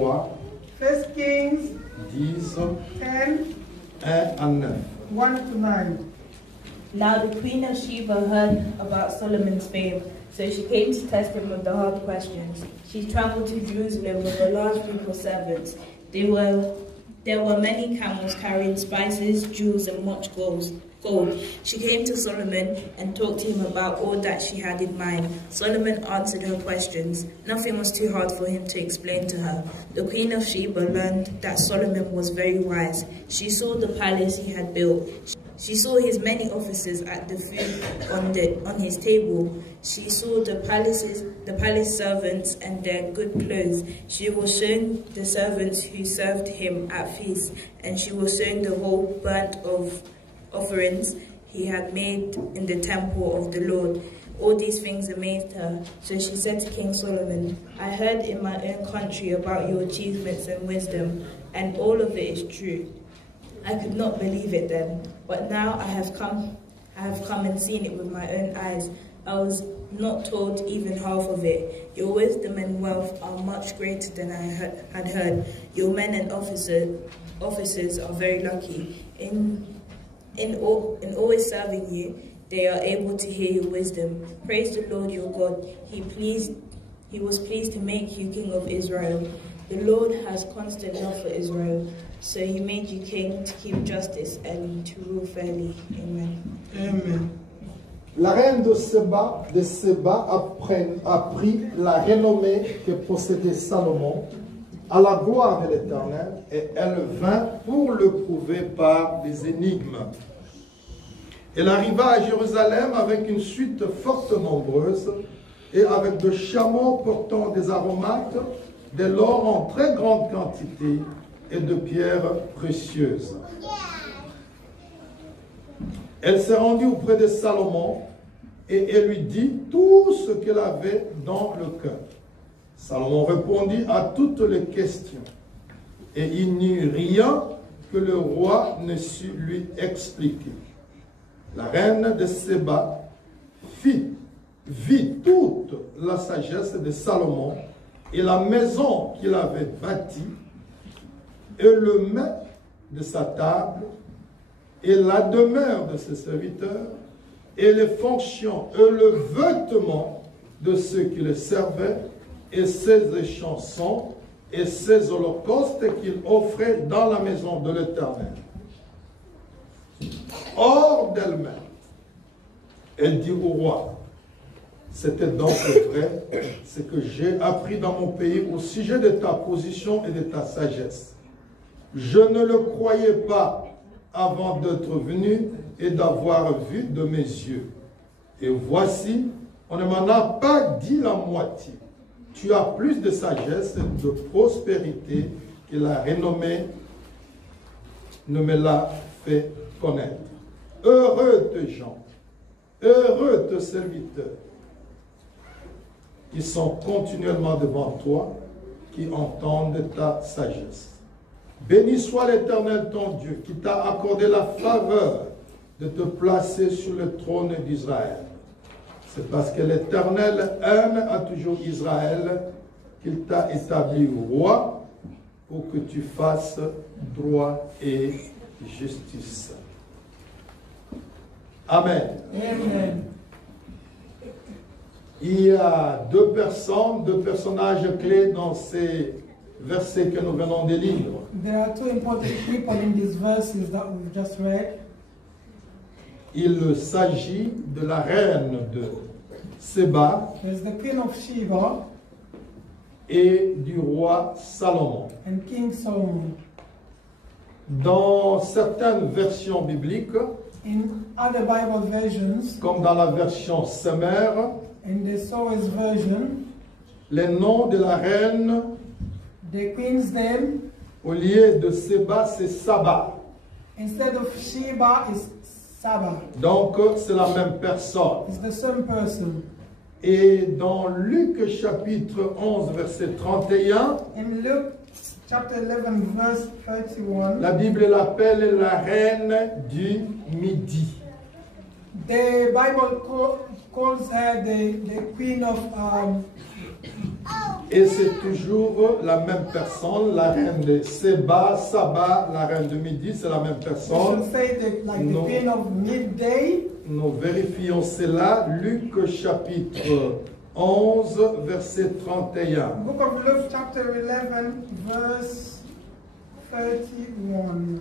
Rois 1 Kings 10, 10, 1 à 9. 1 to 9. Now the queen of Sheba heard about Solomon's fame, so she came to test him with the hard questions. She traveled to Jerusalem with a large group of servants. There were many camels carrying spices, jewels, and much gold. She came to Solomon and talked to him about all that she had in mind. Solomon answered her questions. Nothing was too hard for him to explain to her. The queen of Sheba learned that Solomon was very wise. She saw the palace he had built. She saw his many officers at the food on his table. She saw the palace servants and their good clothes. She was shown the servants who served him at feasts, and she was shown the whole burnt offerings he had made in the temple of the Lord. All these things amazed her. So she said to King Solomon, I heard in my own country about your achievements and wisdom, and all of it is true. I could not believe it then, but now I have come and seen it with my own eyes. I was not told even half of it. Your wisdom and wealth are much greater than I had heard. Your men and officers are very lucky. In always serving you, they are able to hear your wisdom. Praise the Lord your God. He was pleased to make you king of Israel. The Lord has constant love for Israel, so he made you king to keep justice and to rule fairly. Amen. Amen. La reine de Séba a pris la renommée que possédait Salomon à la gloire de l'Éternel, et elle vint pour le prouver par des énigmes. Elle arriva à Jérusalem avec une suite forte nombreuse et avec de chameaux portant des aromates, de l'or en très grande quantité et de pierres précieuses. Elle s'est rendue auprès de Salomon et elle lui dit tout ce qu'elle avait dans le cœur. Salomon répondit à toutes les questions et il n'y eut rien que le roi ne sut lui expliquer. La reine de Séba vit toute la sagesse de Salomon et la maison qu'il avait bâtie, et le mets de sa table, et la demeure de ses serviteurs, et les fonctions et le vêtement de ceux qui le servaient, et ses échansons, et ses holocaustes qu'il offrait dans la maison de l'Éternel. Hors d'elle-même, elle dit au roi, c'était donc vrai ce que j'ai appris dans mon pays au sujet de ta position et de ta sagesse. Je ne le croyais pas avant d'être venu et d'avoir vu de mes yeux. Et voici, on ne m'en a pas dit la moitié. Tu as plus de sagesse et de prospérité que la renommée ne me l'a fait connaître. Heureux tes gens, heureux tes serviteurs, qui sont continuellement devant toi, qui entendent ta sagesse. Béni soit l'Éternel ton Dieu, qui t'a accordé la faveur de te placer sur le trône d'Israël. C'est parce que l'Éternel aime à toujours Israël qu'il t'a établi roi pour que tu fasses droit et justice. Amen. Amen. Il y a deux personnages clés dans ces versets que nous venons de lire. There are two important people in these verses that we've just read. Il s'agit de la reine de Séba There's the Queen of Sheba et du roi Salomon. and King Solomon. Dans certaines versions bibliques, In other Bible versions, comme dans la version Semer, in the Sowers version, le nom de la reine the queen's name, au lieu de Séba, c'est Saba. instead of Sheba, is Saba. Donc, c'est la même personne. It's the same person. Et dans Luc chapitre 11, verset 31, In Luke chapter 11, verse 31, la Bible l'appelle la reine du Midi. the Bible calls her the queen of Et c'est toujours la même personne, la reine de Séba, Saba, la reine de Midi, c'est la même We personne. should say that like No. the queen of midday. Nous vérifions cela, Luc chapitre 11, verset 31. Book of Luke chapter 11 verse 31.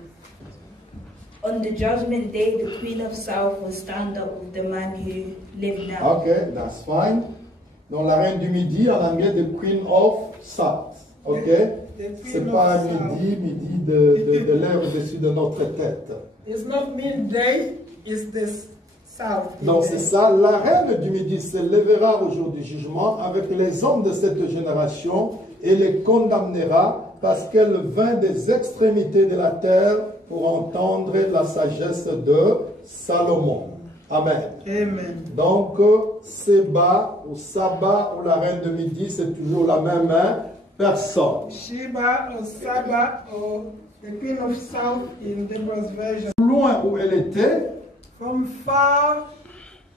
On the judgment day, the queen of south will stand up with the man who lived now. Ok, that's fine. Donc la reine du midi, en anglais, the Queen of South. Ok? C'est pas midi de l'air au-dessus de notre tête. It's not midday, it's this south. Donc c'est ça, la reine du midi se lèvera au jour du jugement avec les hommes de cette génération et les condamnera parce qu'elle vint des extrémités de la terre pour entendre la sagesse de Salomon. Amen. Amen. Donc, Séba ou Saba ou la reine de midi, c'est toujours la même personne. Sheba or Saba or the queen of south in Deborah's version. Loin où elle était, From far,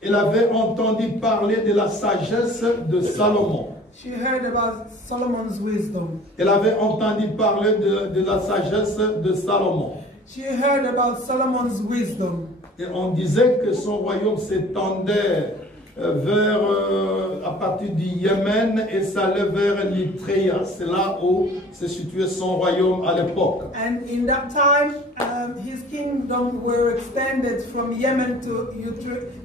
elle avait entendu parler de la sagesse de Salomon. she heard about Solomon's wisdom. Elle avait entendu parler de la sagesse de Salomon. She heard about Solomon's wisdom. Et on disait que son royaume s'étendait à partir du Yémen et ça allait vers l'Itréa. C'est là où se situait son royaume à l'époque. And in that time, his kingdom were extended from Yemen to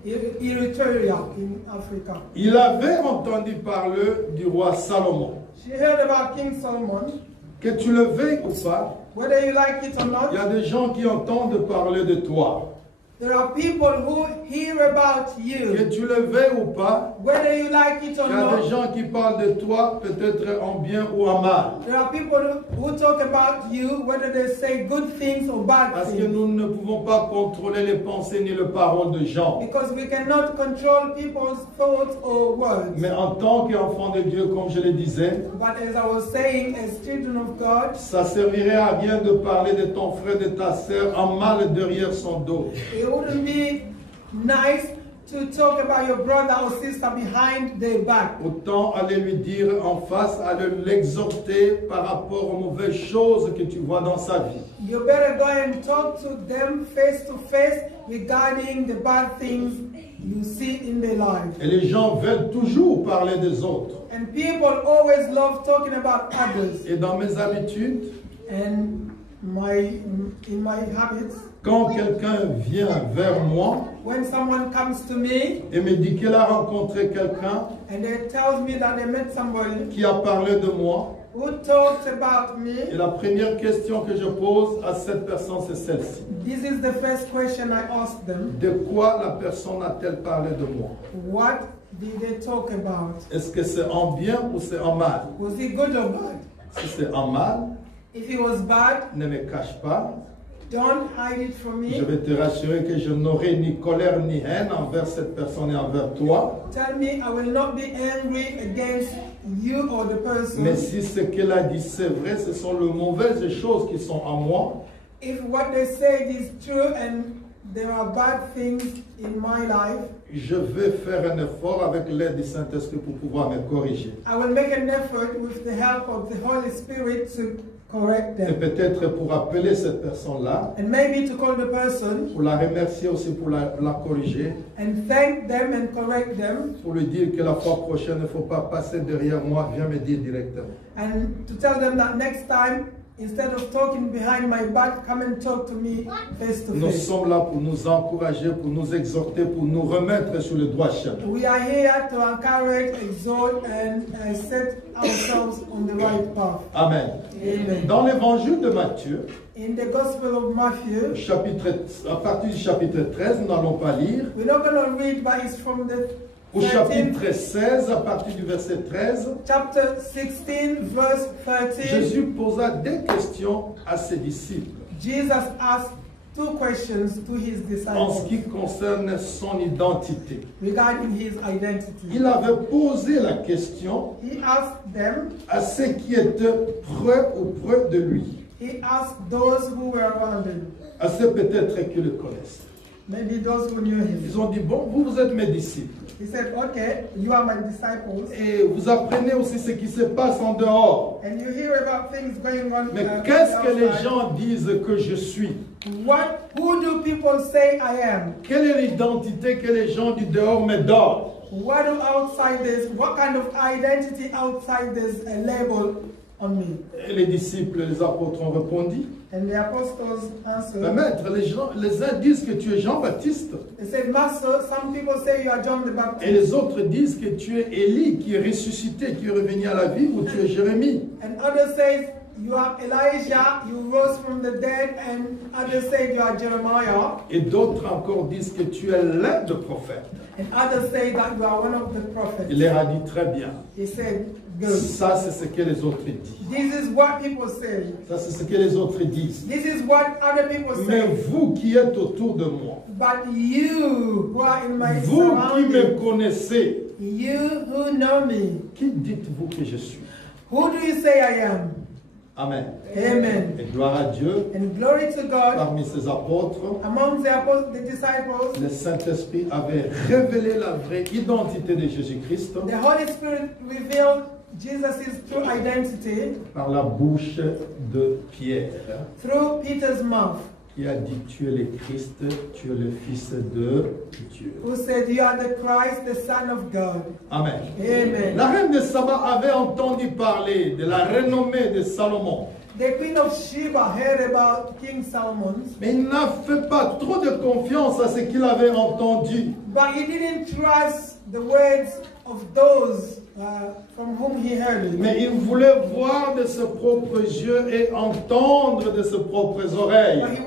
Eritrea in Africa. Il avait entendu parler du roi Salomon. She heard about King Solomon. Que tu le veuilles ou pas, Whether you like it or il y not, a des gens qui entendent parler de toi. there are people who hear about Que you. tu le veuilles ou pas, Whether you like it or il y a des not, gens qui parlent de toi, peut-être en bien ou en mal. there are people who talk about you, whether they say good things or bad Parce que things. nous ne pouvons pas contrôler les pensées ni les paroles de gens. Because we cannot control people's thoughts or words. Mais en tant qu'enfant de Dieu, comme je le disais, But as I was saying, as children of God, ça servirait à rien de parler de ton frère, de ta sœur en mal derrière son dos. it wouldn't be nice to talk about your brother or sister behind their back. Autant aller lui dire en face, aller l'exhorter par rapport aux mauvaises choses que tu vois dans sa vie. You better go and talk to them face to face regarding the bad things you see in their life. Et les gens veulent toujours parler des autres. And people always love talking about others. Et dans mes habitudes, And in my habits, quand quelqu'un vient vers moi when someone comes to me et me dit qu'il a rencontré quelqu'un and they tells me that they met somebody qui a parlé de moi, who talked about et me, la première question que je pose à cette personne, c'est celle-ci. this is the first question I ask them. De quoi la personne a-t-elle parlé de moi? What did they talk about? Est-ce que c'est en bien ou c'est en mal? Was he good or bad? Si c'est en mal, If he was bad, ne me cache pas. don't hide it from Je me. vais te rassurer que je n'aurai ni colère ni haine envers cette personne et envers toi. Tell me I will not be angry against you or the Mais person. si ce qu'elle a dit c'est vrai, ce sont les mauvaises choses qui sont en moi, If what they said is true and there are bad things in my life, je vais faire un effort avec l'aide du Saint-Esprit pour pouvoir me corriger. I will make an effort with the help of the Holy Spirit to correct Et them. peut-être pour appeler cette personne-là, And maybe to call the person pour la remercier aussi pour la corriger, and thank them and correct them, pour lui dire que la fois prochaine, il ne faut pas passer derrière moi, viens me dire directement. and to tell them that next time, instead of talking behind my back, come and talk to me face to Nous face. sommes là pour nous encourager, pour nous exhorter, pour nous remettre sur le droit chemin. We are here to encourage, exhort, and set ourselves on the right path. Amen. Amen. Dans l'évangile de Matthieu, In the Gospel of Matthew, à partir du chapitre 13, nous n'allons pas lire, we're not going to read, but it's from the au 13th, chapitre 16, à partir du verset 13, chapter 16, verse 13. Jésus posa des questions à ses disciples Jesus asked two questions to his en ce disciples qui concerne son identité. regarding his identity. Il avait posé la question He asked them, à ceux qui étaient près de lui, he asked those who were around him, à ceux peut-être qui le connaissent. maybe those who knew him. Ils ont dit, bon, vous êtes mes disciples. He said, okay, you are my disciples. Et vous apprenez aussi ce qui se passe en dehors. And you hear about things going on. Mais qu'est-ce que les gens disent que je suis? Who do people say I am? Quelle est l'identité que les gens du dehors me donnent? What kind of identity outsiders label on me? Et les disciples, les apôtres ont répondu. And the apostles answered. Mais maître, les uns disent que tu es Jean-Baptiste. They said, Master, some people say you are John the Baptist. Et les autres disent que tu es Élie qui est ressuscité, qui est revenu à la vie, ou tu es Jérémie. And others say you are Elijah, you rose from the dead, and others say you are Jeremiah. Et d'autres encore disent que tu es l'un des prophètes. And others say that you are one of the prophets. Il leur a dit très bien. He said, good. Ça, c'est ce que les autres disent. This is what people say. Ça, c'est ce que les autres disent. This is what other people Mais say. vous qui êtes autour de moi, But you who are in my vous qui me surroundings, connaissez, you who know me, qui dites-vous que je suis? who do you say I am? Amen. Amen. Et gloire à Dieu, And glory to God. parmi ses apôtres, Among the disciples, le Saint-Esprit avait révélé la vraie identité de Jésus-Christ the Holy Spirit revealed Jesus' true identity par la bouche de Pierre, through Peter's mouth, qui a dit, tu es le Christ, tu es le Fils de Dieu. who said, you are the Christ, the Son of God. Amen. Amen. La reine de Saba avait entendu parler de la renommée de Salomon, The Queen of Sheba heard about King Solomon, mais il n'a fait pas trop de confiance à ce qu'il avait entendu. but he didn't trust the words of those from whom he heard it. Mais il voulait voir de ses propres yeux et entendre de ses propres oreilles. But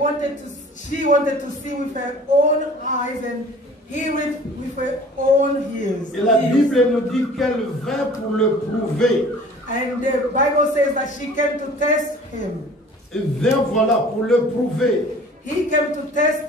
she wanted to see with her own eyes and hear it with her own ears. Et la Bible nous dit qu'elle vint pour le prouver. And the Bible says that she came to test him. Elle vint, voilà, pour le prouver. She came to test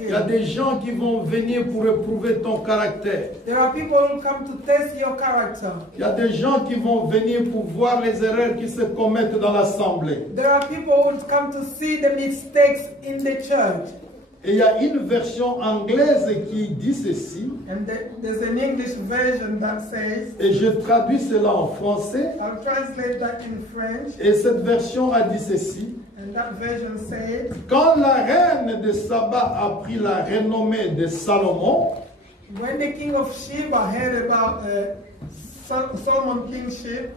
Il y a him. des gens qui vont venir pour éprouver ton caractère. There are people who come to test your character. Il y a des gens qui vont venir pour voir les erreurs qui se commettent dans l'assemblée. There are people who come to see the mistakes in the church. Et il y a une version anglaise qui dit ceci. And there's an English version that says, Et je traduis cela en français. I'll translate that in French. Et cette version a dit ceci. And that version says, Quand la reine de Saba a pris la renommée de Salomon, when the king of Sheba heard about Solomon kingship,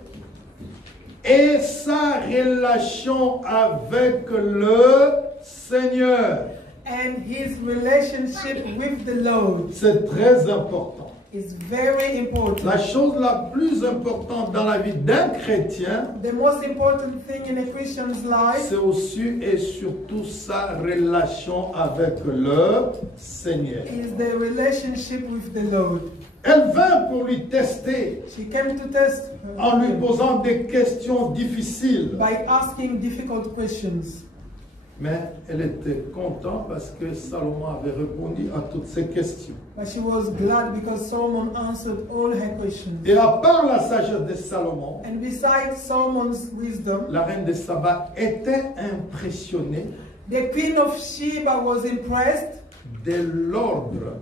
et sa relation avec le Seigneur, and his relationship with the Lord c'est très important. is very important. La chose la plus importante dans la vie d'un chrétien, The most important thing in a Christian's life c'est aussi et surtout sa relation avec le Seigneur. is the relationship with the Lord. Elle vint pour lui tester She came to test en lui him posant des questions difficiles. by asking difficult questions. Mais elle était contente parce que Salomon avait répondu à toutes ces questions. But she was glad because Solomon answered all her questions. Et à part la sagesse de Salomon, And besides Solomon's wisdom, la reine de Saba était impressionnée the queen of Sheba was impressed de l'ordre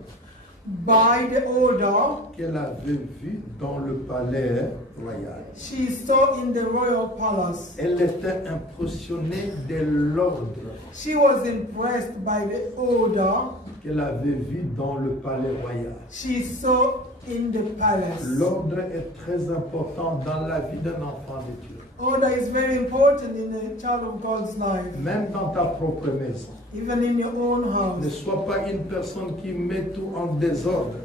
by the order qu'elle avait vu dans le palais royal. she saw in the royal palace. Elle était impressionnée de l'ordre She was impressed by the order qu'elle avait vu dans le palais royal. she saw in the palace. L'ordre est très important dans la vie d'un enfant de Dieu. Order is very important in a child of God's life, Même dans ta propre maison. even in your own Ne house. sois pas une personne qui met tout en désordre.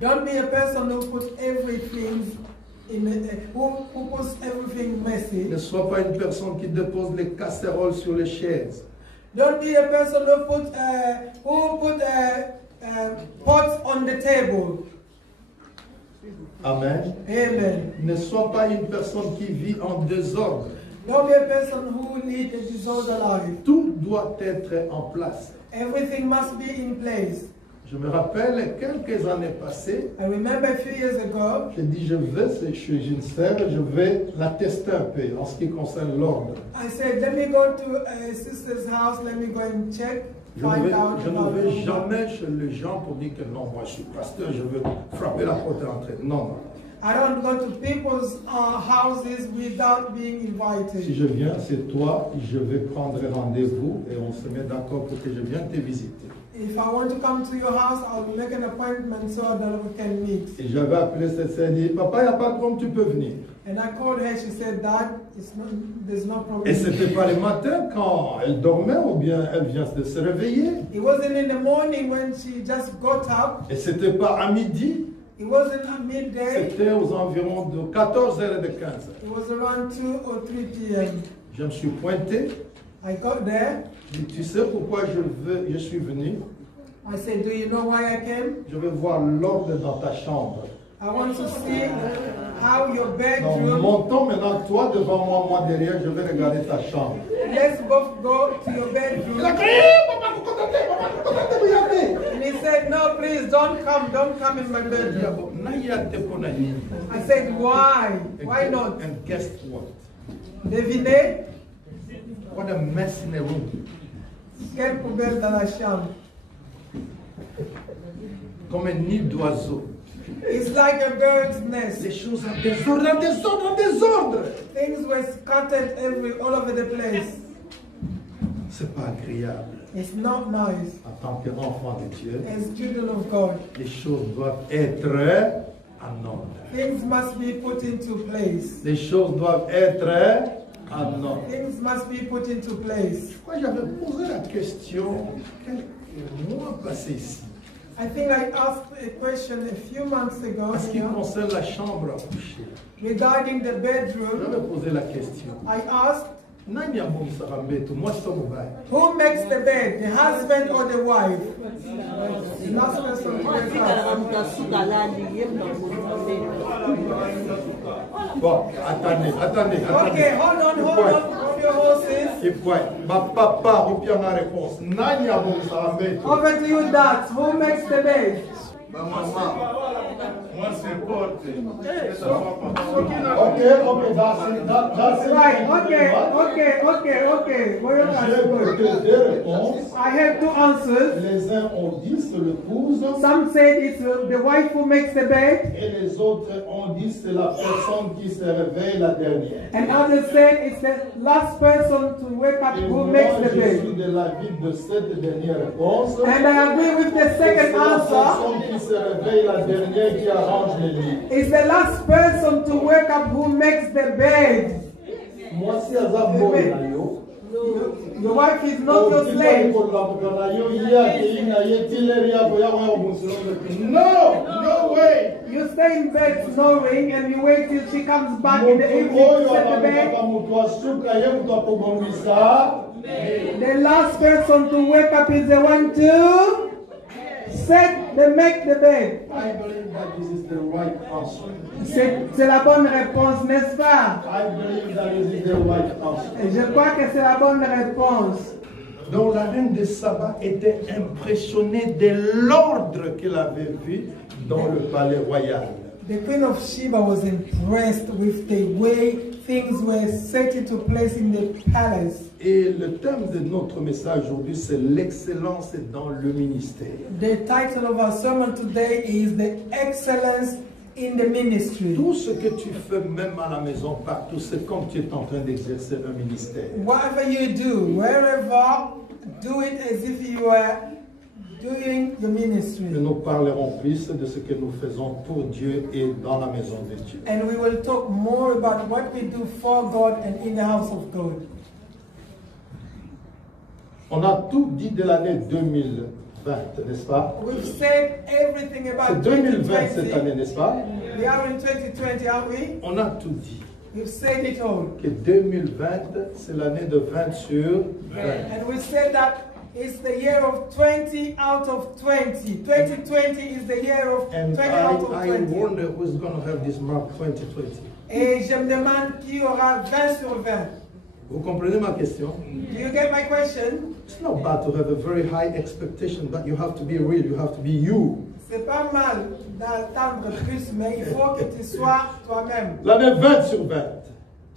Don't be a person who puts everything who puts everything messy. Ne sois pas une personne qui dépose les casseroles sur les chaises. Don't be a person who put pots on the table. Amen. Amen. Ne sois pas une personne qui vit en désordre. Don't be a person who leads a disorder life. Tout doit être en place. Everything must be in place. Je me rappelle quelques années passées, I remember a few years ago, j'ai dit je vais chez une sœur, je vais la tester un peu en ce qui concerne l'ordre. I said, let me go to a sister's house, let me go and check. Je ne vais jamais chez les gens pour dire que non, moi je suis pasteur, je veux frapper la porte et rentrer. Non, non. I don't go to people's houses without being Si invited. je viens, c'est toi, je vais prendre rendez-vous et on se met d'accord pour que je vienne te visiter. If I want to come to your house, I'll make an appointment so that we can meet. Et j'avais appelé cette sœur et dit, papa, il n'y a pas de problème, tu peux venir. And I called her, she said, Dad, there's no problem. Et c'était pas le matin quand elle dormait ou bien elle vient de se réveiller. It wasn't in the morning when she just got up. Et c'était pas à midi, It wasn't at midday. c'était aux environs de 14h et de 15h. It was around 2 or 3 p.m. Je me suis pointé. I got there. Je dis, tu sais pourquoi je suis venu? I said, do you know why I came? Je veux voir l'ordre dans ta chambre. I want to see how your Donc, bedroom. montons maintenant, toi devant moi, moi derrière, je vais regarder ta chambre. Let's both go to your Il a bedroom. crié, papa, vous contentez, regardez. And he said, no, please don't come in my bedroom. I said, why? Why not? And guess what? Devinez, What a mess in the room. quelle poubelle dans la chambre. Comme un nid d'oiseau. It's like a bird's nest. Les choses en désordre, en désordre, en désordre. Things were scattered all over the place. C'est pas agréable. It's not nice. En tant qu'enfant de Dieu, As children of God, les choses doivent être en ordre. things must be put into place. Les choses doivent être en ordre. Things must be put into place. Moi, j'avais posé la question quelques mois passés ici. I think I asked a question a few months ago En ce qui here concerne la chambre à coucher, regarding the bedroom. j'avais posé la question. I asked, Nani ambaye msarambetu, moi sio mubaya. who makes the bed, the husband or the wife? The last person to wake up. Bon, attendez. Okay, hold on, hold your horses. Et puis, ma papa, vous bien la réponse. Nani ambaye msarambetu. Over to you, dads. Who makes the bed? Ma maman. Moi, c'est porte. Okay, that's Right, okay. Where J'ai deux réponses. I have two answers. Les uns ont dit c'est l'épouse Some said it's the wife who makes the bed, et les autres ont dit c'est la personne qui se réveille la dernière. and others said it's the last person to wake up Et who moi, makes the je bed. suis de l'avis de cette dernière réponse. And I agree with the C'est second la answer. personne qui se réveille la dernière qui arrange les lits. It's the last person to wake up who makes the bed. Moi, si Azab boy na yo, Your wife is not your slave. No way. You stay in bed snoring and you wait till she comes back in the evening to set the bed. The last person to wake up is the one to make the bed. I believe that this is the right answer. C'est la bonne réponse, n'est-ce pas? I believe that this is the right answer. Et je crois que c'est la bonne réponse. Donc la reine de Saba était impressionnée de l'ordre qu'elle avait vu dans le palais royal. The Queen of Sheba was impressed with the way things were set into place in the palace. Et le thème de notre message aujourd'hui, c'est l'excellence dans le ministère. The title of our sermon today is The Excellence in the Ministry. Tout ce que tu fais, même à la maison, partout, c'est comme tu es en train d'exercer un ministère. Whatever you do, wherever, do it as if you are doing your ministry. Et nous parlerons plus de ce que nous faisons pour Dieu et dans la maison de Dieu. And we will talk more about what we do for God and in the house of God. On a tout dit de l'année 2020, n'est-ce pas? We've said everything C'est about 2020 cette 2020. année, n'est-ce pas? We are in 2020, aren't we? On a tout dit. We've said it all. Que 2020, c'est l'année de 20 sur 20. And we said that it's the year of 20 out of 20. 2020 is the year of 20 And out of I 20. wonder who's going to have this mark 2020. Et je me demande qui aura 20 sur 20. Vous comprenez ma question? Do you get my question? It's not bad to have a very high expectation, but you have to be real, you have to be you. C'est pas mal d'attendre plus, mais il faut que tu sois toi-même. L'année 20 sur 20.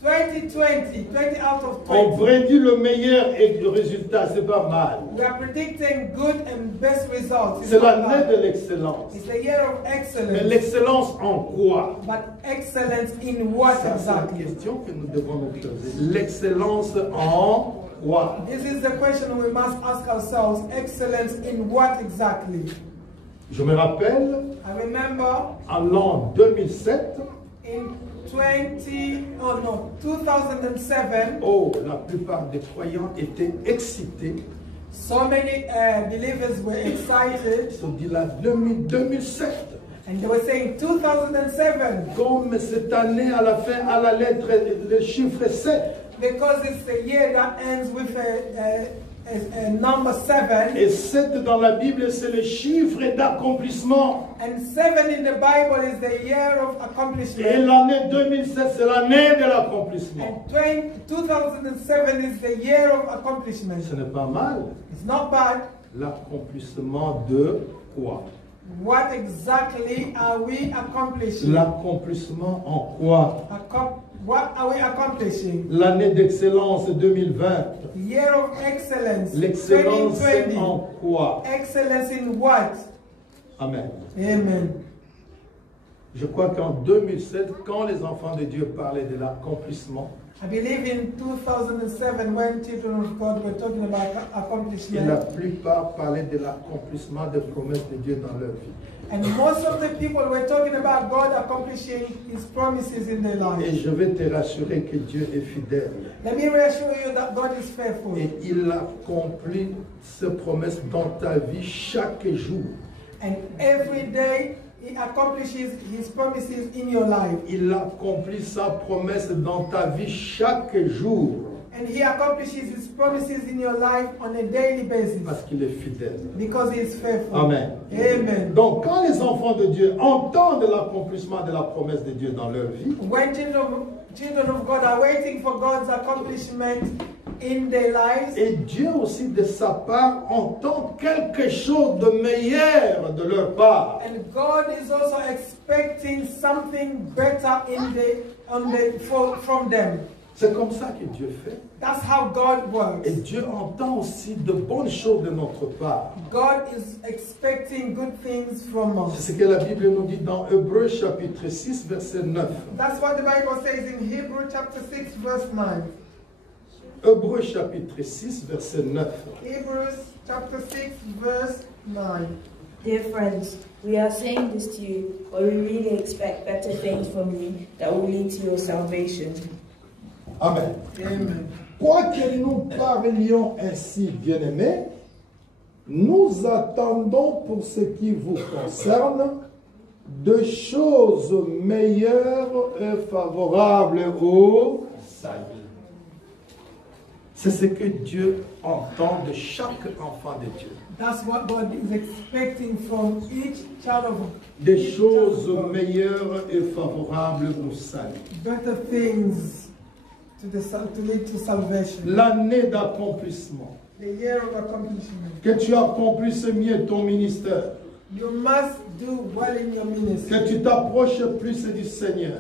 2020, 20 out of On 20. prédit le meilleur et le résultat, c'est pas mal. We are predicting good and best results. It's C'est not l'année bad. de l'excellence. It's the year of Mais excellence. l'excellence en quoi? But excellence in what Ça, c'est la exactly? question que nous devons nous poser. L'excellence en quoi? This is the question we must ask ourselves. Excellence in what exactly? Je me rappelle, I remember en l'an 2007, in 2007, oh, la plupart des croyants étaient excités. so many believers were excited, Ils se dit là, 2007. and they were saying 2007 Comme cette année, à la fin, à la lettre, le chiffre 7. because it's the year that ends with a number 7, Et 7 dans la Bible, c'est le chiffre d'accomplissement. and 7 in the Bible is the year of Et accomplishment. l'année 2007, c'est l'année de l'accomplissement. And 2007 is the year of accomplishment. Ce n'est pas mal. It's not bad. L'accomplissement de quoi? What exactly are we accomplishing? L'accomplissement en quoi? What are we accomplishing? L'année d'excellence 2020. Year of excellence. L'excellence 2020. en quoi? Excellence in what? Amen. Amen. Je crois qu'en 2007, quand les enfants de Dieu parlaient de l'accomplissement, I believe in 2007 when children of God were talking about et la accomplishment, plupart parlaient de l'accomplissement des promesses de Dieu dans leur vie. and most of the people were talking about God accomplishing His promises in their Et lives. je vais te rassurer que Dieu est fidèle. Let me reassure you that God is faithful, Et il accomplit ses promesses dans ta vie chaque jour. and every day He accomplishes His promises in your life. Il accomplit sa promesse dans ta vie chaque jour. And He accomplishes His promises in your life on a daily basis Parce qu'il est fidèle. because He is faithful. Amen. Amen. Donc quand les enfants de Dieu entendent l'accomplissement de la promesse de Dieu dans leur vie, When children of God are waiting for God's accomplishment in their lives, et Dieu aussi de sa part entend quelque chose de meilleur de leur part. and God is also expecting something better from them. C'est comme ça que Dieu fait. That's how God works. Et Dieu entend aussi de bonnes choses de notre part. God is expecting good things from C'est us. ce que la Bible nous dit dans Hébreux chapitre 6, verset 9. That's what the Bible says in Hebrews chapter 6 verse 9. Hébreux chapitre 6, verset 9. Hebrews chapter 6 verse 9. Dear friends, we are saying this to you, but we really expect better things from you that will lead to your salvation. Amen. Amen. Quoique nous parlions ainsi, bien-aimés, nous attendons pour ce qui vous concerne de choses meilleures et favorables au salut. C'est ce que Dieu entend de chaque enfant de Dieu. That's what God is expecting from each child of God. Des choses meilleures et favorables au salut. Better things to lead to salvation. L'année d'accomplissement. The year of accomplishment. Que tu accomplisses mieux ton ministère. You must do well in your ministry. Que tu t'approches plus du Seigneur.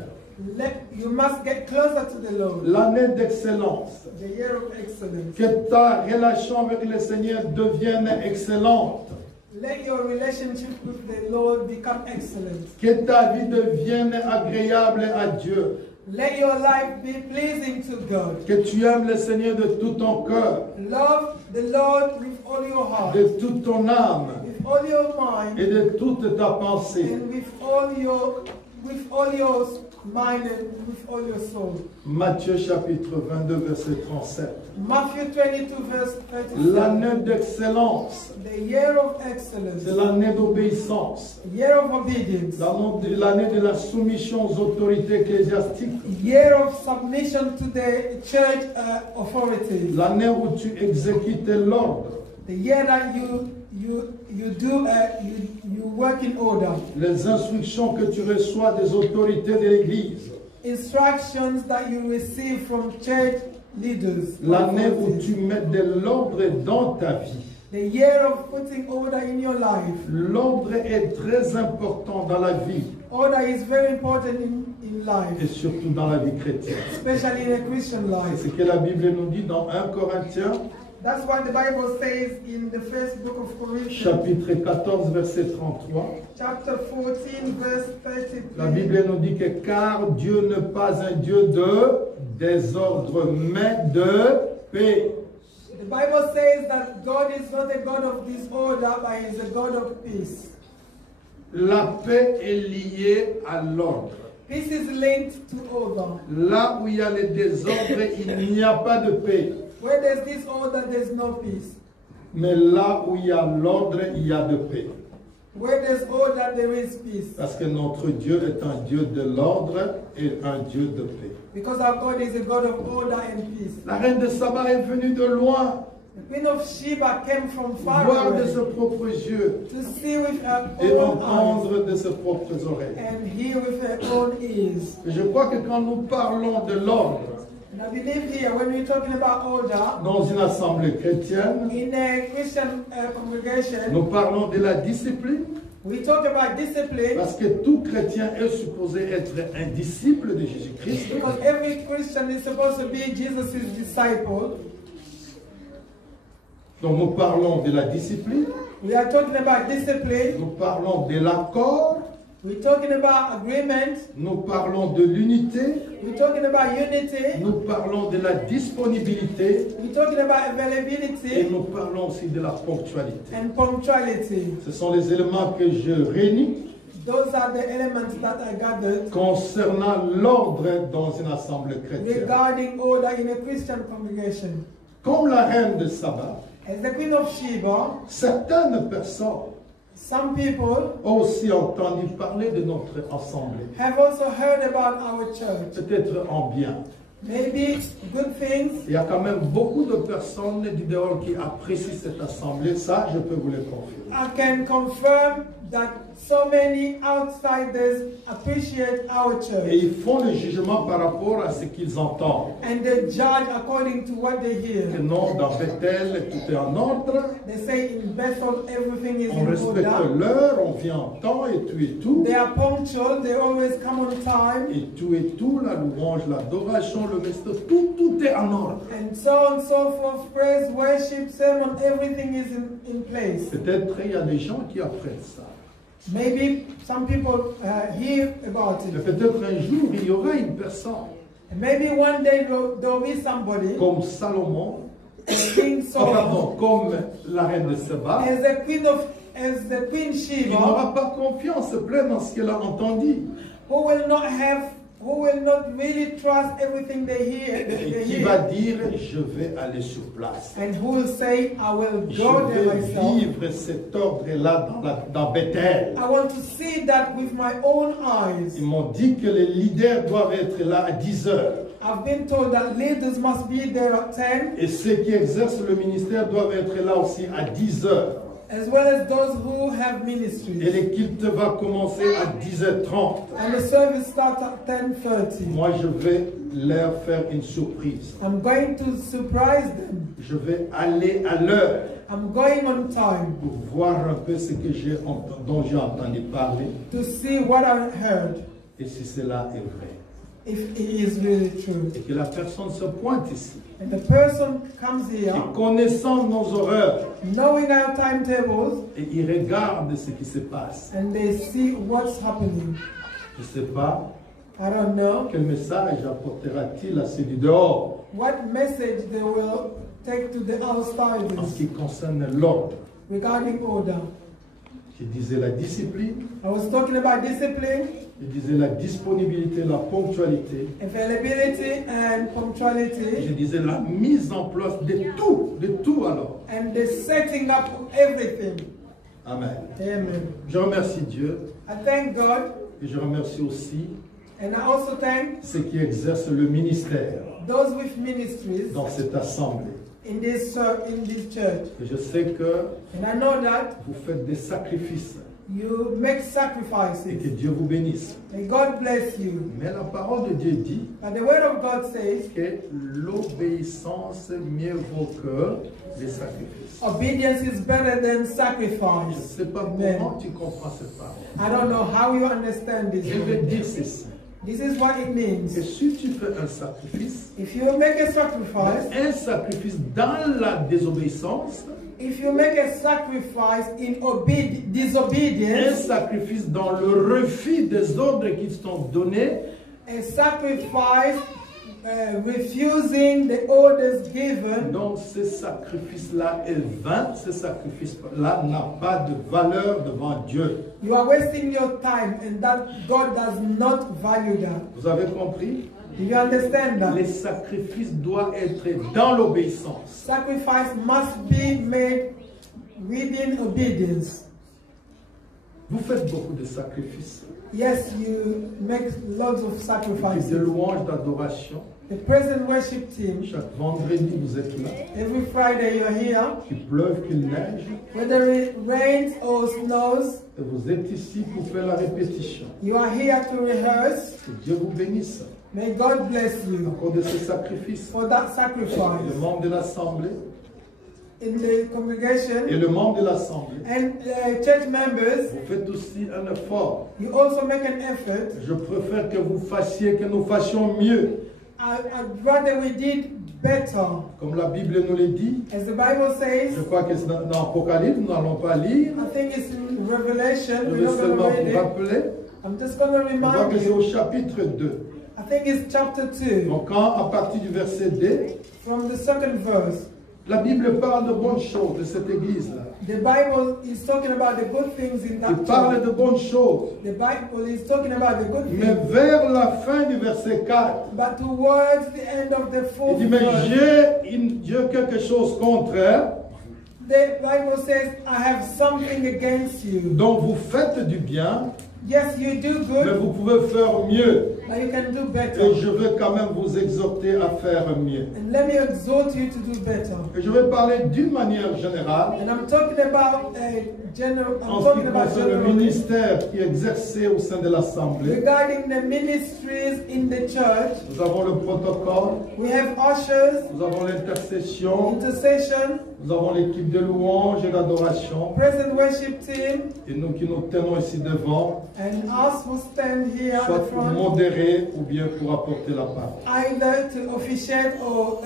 You must get closer to the Lord. L'année d'excellence. The year of excellence. Que ta relation avec le Seigneur devienne excellente. Let your relationship with the Lord become excellent. Que ta vie devienne agréable à Dieu. Let your life be pleasing to God. Que tu aimes le Seigneur de tout ton cœur. Love the Lord with all your heart. De toute ton âme. With all your mind. Et de toute ta pensée. And with all your mind and with all your soul. Matthieu chapitre 22 verset 37. Matthew 22 verse 37. L'année d'excellence. The year of excellence. C'est l'année d'obéissance. Year of obedience. L'année de la soumission aux autorités ecclésiastiques. Year of submission to the church authorities. L'année où tu exécutes l'ordre. The year that you work in order. Les instructions que tu reçois des autorités de l'Église. Instructions that you receive from church leaders. L'année où tu mets de l'ordre dans ta vie. The year of putting order in your life. L'ordre est très important dans la vie. Order is very important in life. Et surtout dans la vie chrétienne. Especially in a Christian life. C'est ce que la Bible nous dit dans 1 Corinthiens. That's what the Bible says in the first book of Corinthians. Chapitre 14, verset 33. Chapter 14, verse 33. La Bible nous dit que car Dieu n'est pas un Dieu de désordre, mais de paix. The Bible says that God is not a God of disorder, but He is a God of peace. La paix est liée à l'ordre. Peace is linked to order. Là où il y a le désordre, il n'y a pas de paix. Where there's disorder, there's no peace. Mais là où il y a l'ordre, il y a de paix. Where there's order, there is peace. Parce que notre Dieu est un Dieu de l'ordre et un Dieu de paix. Because our God is a God of order and peace. La reine de Saba est venue de loin, The Queen of Sheba came from far voir de away ses propres yeux to see with her et own eyes entendre de ses propres oreilles. and hear with her own ears. Et je crois que quand nous parlons de l'ordre And I believe here, when we're talking about order, dans une assemblée chrétienne, in a Christian congregation, nous parlons de la discipline, we talk about discipline parce que tout chrétien est supposé être un disciple de Jésus-Christ. because every Christian is supposed to be Jesus' disciple. Donc nous parlons de la discipline, We are talking about discipline. nous parlons de l'accord, We're talking about agreement. nous parlons de l'unité, We're talking about unity. nous parlons de la disponibilité We're talking about et availability nous parlons aussi de la ponctualité. and punctuality. Ce sont les éléments que je réunis Those are the elements that I gathered concernant l'ordre dans une assemblée chrétienne. regarding order in a Christian congregation. Comme la reine de Saba, As the Queen of Sheba, certaines personnes some people ont aussi entendu parler de notre assemblée. have also heard about our church. Peut-être en bien. Maybe good things. Il y a quand même beaucoup de personnes du dehors qui apprécient cette assemblée. Ça, je peux vous le confirmer. I can confirm that so many outsiders appreciate our Et church ils font le jugement par rapport à ce qu'ils entendent. and they judge according to what they Que hear. non, dans Bethel, tout est en ordre. They say in Bethel everything is On in respecte order. l'heure, on vient en temps et tout et tout. They are punctual, they always come on time, Et tout, la louange, l'adoration, le mystère, tout est en ordre. and so forth. Praise, worship, sermon, everything is in place. Peut-être il y a des gens qui apprennent ça. Maybe some people hear about Mais it. peut-être un jour, il y aura une personne And maybe one day there'll be somebody, comme Salomon, King Solomon, comme la reine de Saba, as the Queen qui Sheba, n'aura pas confiance pleine dans ce qu'elle a entendu. who will not really trust everything they hear, Et qui va dire, je vais aller sur place. and who will say, I will Je go there vais myself. vivre cet ordre-là dans Bethel. I want to see that with my own eyes. Ils m'ont dit que les leaders doivent être là à 10 heures. I've been told that leaders must be there at 10, Et ceux qui exercent le ministère doivent être là aussi à 10 heures. as well as those who have Et ministries. l'équipe va commencer à 10h30. And the service starts at 10:30. Moi, je vais leur faire une surprise. I'm going to surprise them. Je vais aller à l'heure I'm going on time pour voir un peu ce que dont j'ai entendu parler to see what I heard, et si cela est vrai. if it is really true. Et que la personne se pointe ici. And the person comes here, Et connaissant nos horreurs, knowing our timetables, et il regarde ce qui se passe. and they see what's happening. Je ne sais pas I don't know quel message apportera-t-il à ceux du dehors what message they will take to the en ce outsiders qui concerne l'ordre. regarding order. Je disais la discipline, I was talking about discipline, je disais la disponibilité, la ponctualité, availability, and je punctuality, disais la mise en place de tout alors. and the setting up of everything. Amen. Amen. Je remercie Dieu I thank God, et je remercie aussi and I also thank ceux qui exercent le ministère those with ministries dans cette assemblée. in this church. Et je sais que And I know that vous faites des sacrifices you make et que sacrifices. Dieu vous bénisse. May God bless you. Mais la parole de Dieu dit But the word of God says, que l'obéissance mieux vaut que les sacrifices. obedience is better than Je ne sacrifice. sais pas Amen. comment tu comprends cette parole. I don't know how you understand this. Je vais dire ceci. This is what it Que means. si tu fais un sacrifice If you make a sacrifice dans la désobéissance, If you make a sacrifice in un disobedience, sacrifice dans le refus des ordres qui sont donnés, a sacrifice refusing the orders given, donc ce sacrifice-là est vain, ce sacrifice-là n'a pas de valeur devant Dieu. you are wasting your time, and that God does not value that. Vous avez compris? Do you understand that? Les sacrifices doivent être dans l'obéissance. Sacrifice must be made within obedience. Vous faites beaucoup de sacrifices, Yes, you make lots of de sacrifices. louanges, d'adoration. The present worship team, Chaque vendredi, vous êtes là. every Friday you're here, Qu'il pleuve, qu'il neige, whether it rains or snows, et vous êtes ici pour faire la répétition. you are here to rehearse. Que Dieu vous bénisse. May God bless you Encore de ce sacrifice. for that Le sacrifice membre de l'Assemblée in the et congregation le membre de l'Assemblée, and church members. vous faites aussi un effort. You also make an effort. Je préfère que vous fassiez, que nous fassions mieux. I'd rather we did better. Comme la Bible nous le dit, As the Bible says, je crois que c'est dans l'Apocalypse, nous n'allons pas lire. I think it's in Revelation. Je We're vais not going to seulement read vous it. rappeler. I'm just going to Je crois remind que c'est au you. chapitre 2. I think it's chapter 2, Donc, quand, à partir du verset 2, from the second verse. la Bible parle de bonnes choses de cette église-là. The Bible is talking about the good things in Il that parle church. de bonnes choses. The Bible is talking about the good Mais things. vers la fin du verset 4, But towards the end of the il fourth dit, mais verse, j'ai quelque chose contre elle, the Bible says, I have something against you. donc vous faites du bien, Yes, you do mais good, vous pouvez faire mieux. but you can do Et better. je veux quand même vous exhorter à faire mieux. And let me exhort you to do better. Et je vais parler d'une manière générale And I'm talking about en ce qui concerne le ministère qui est exercé au sein de l'Assemblée. regarding the ministries in the church. Nous avons le protocole, We have ushers, nous avons l'intercession, intercession, nous avons l'équipe de louange et d'adoration, present worship team, et nous qui nous tenons ici devant, and us who stand here at soit the pour front, modérer ou bien pour apporter la parole. either to officiate or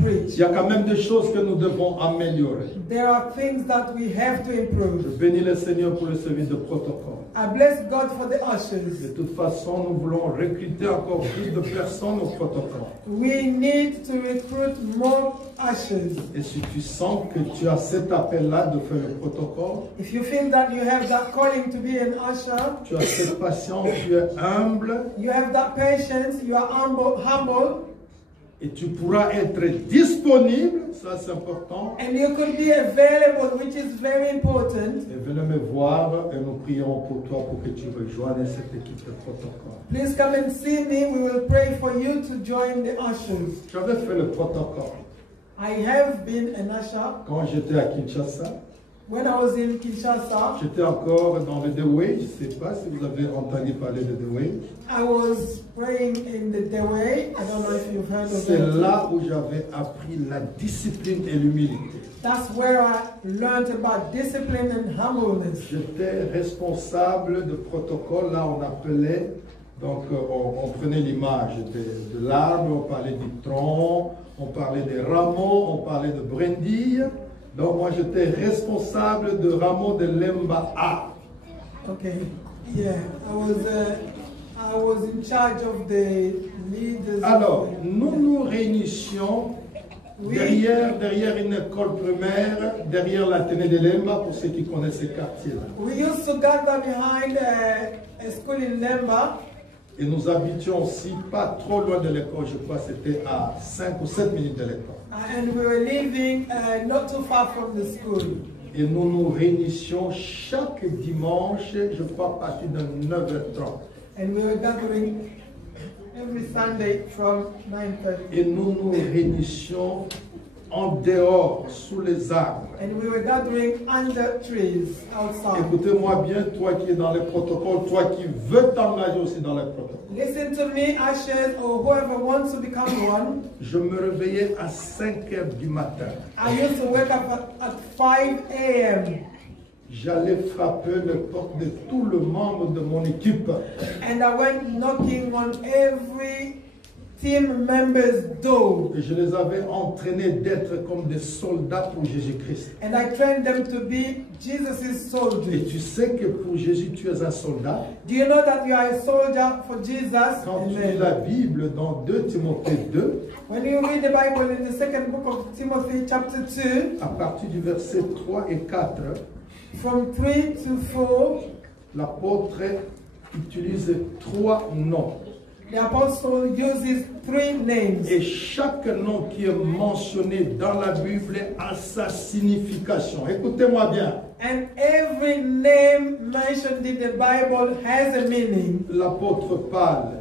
preach. Il y a quand même des choses que nous devons améliorer. There are things that we have to Je improve. bénis le Seigneur pour le service de protocole. I bless God for the De ushers. toute façon, nous voulons recruter encore plus de personnes au protocole. We need to recruit more ushers. Et si tu sens que tu as cet appel-là de faire le protocole, If you feel that you have that calling to be an usher, tu as cette patience, tu es humble, you have that patience, you are humble, et tu pourras être disponible, ça c'est important. and you could be available, which is very important. Et venez me voir et nous prierons pour toi pour que tu rejoignes cette équipe de protocole. Please come and see me. We will pray for you to join the ushers. J'avais fait le protocole I have been an usher. quand j'étais à Kinshasa. When I was in Kinshasa, J'étais encore dans le Dewey, je ne sais pas si vous avez entendu parler de Dewey. I was praying in the Dewey. I don't know if you've heard of C'est it. là où j'avais appris la discipline et l'humilité. That's where I learned about discipline and humbleness. J'étais responsable de protocole, là on appelait, donc on prenait l'image de l'arbre, on parlait du tronc, on parlait des rameaux, on parlait de brindilles. Donc moi j'étais responsable de rameaux de Lemba A. Okay, yeah, I was in charge of the leaders. Alors, nous nous réunissions Oui. derrière une école primaire, derrière l'Athénée de Lemba, pour ceux qui connaissent ce quartier-là. We used to gather behind a school in Lemba. Et nous habitions aussi pas trop loin de l'école, je crois que c'était à 5 ou 7 minutes de l'école. And we were living not too far from the school. Et nous nous réunissions chaque dimanche, je crois à partir de 9h30. And we were gathering every Sunday from 9:30. Et nous nous réunissions en dehors, sous les arbres. And we were gathering under trees outside. Écoutez-moi bien, toi qui es dans les protocoles, toi qui veux t'engager aussi dans les protocoles. Listen to me, ushers, or whoever wants to become one. Je me réveillais à 5 heures du matin. I used to wake up at 5 a.m. J'allais frapper les portes de tout le membre de mon équipe. and I went knocking on every team member's door. Et je les avais entraînés d'être comme des soldats pour Jésus-Christ. And I trained them to be Jesus' Et soldiers. tu sais que pour Jésus, tu es un soldat. Do you know that you are a soldier for Jesus? Quand tu lis Amen. la Bible dans 2 Timothée 2, When you read the Bible in the second book of Timothy chapter 2, à partir du verset 3 et 4, from 3 to 4, l'apôtre utilise 3 noms. the apostle uses 3 names. Et chaque nom qui est mentionné dans la Bible a sa signification. Écoutez-moi bien. And every name mentioned in the Bible has a meaning. L'apôtre parle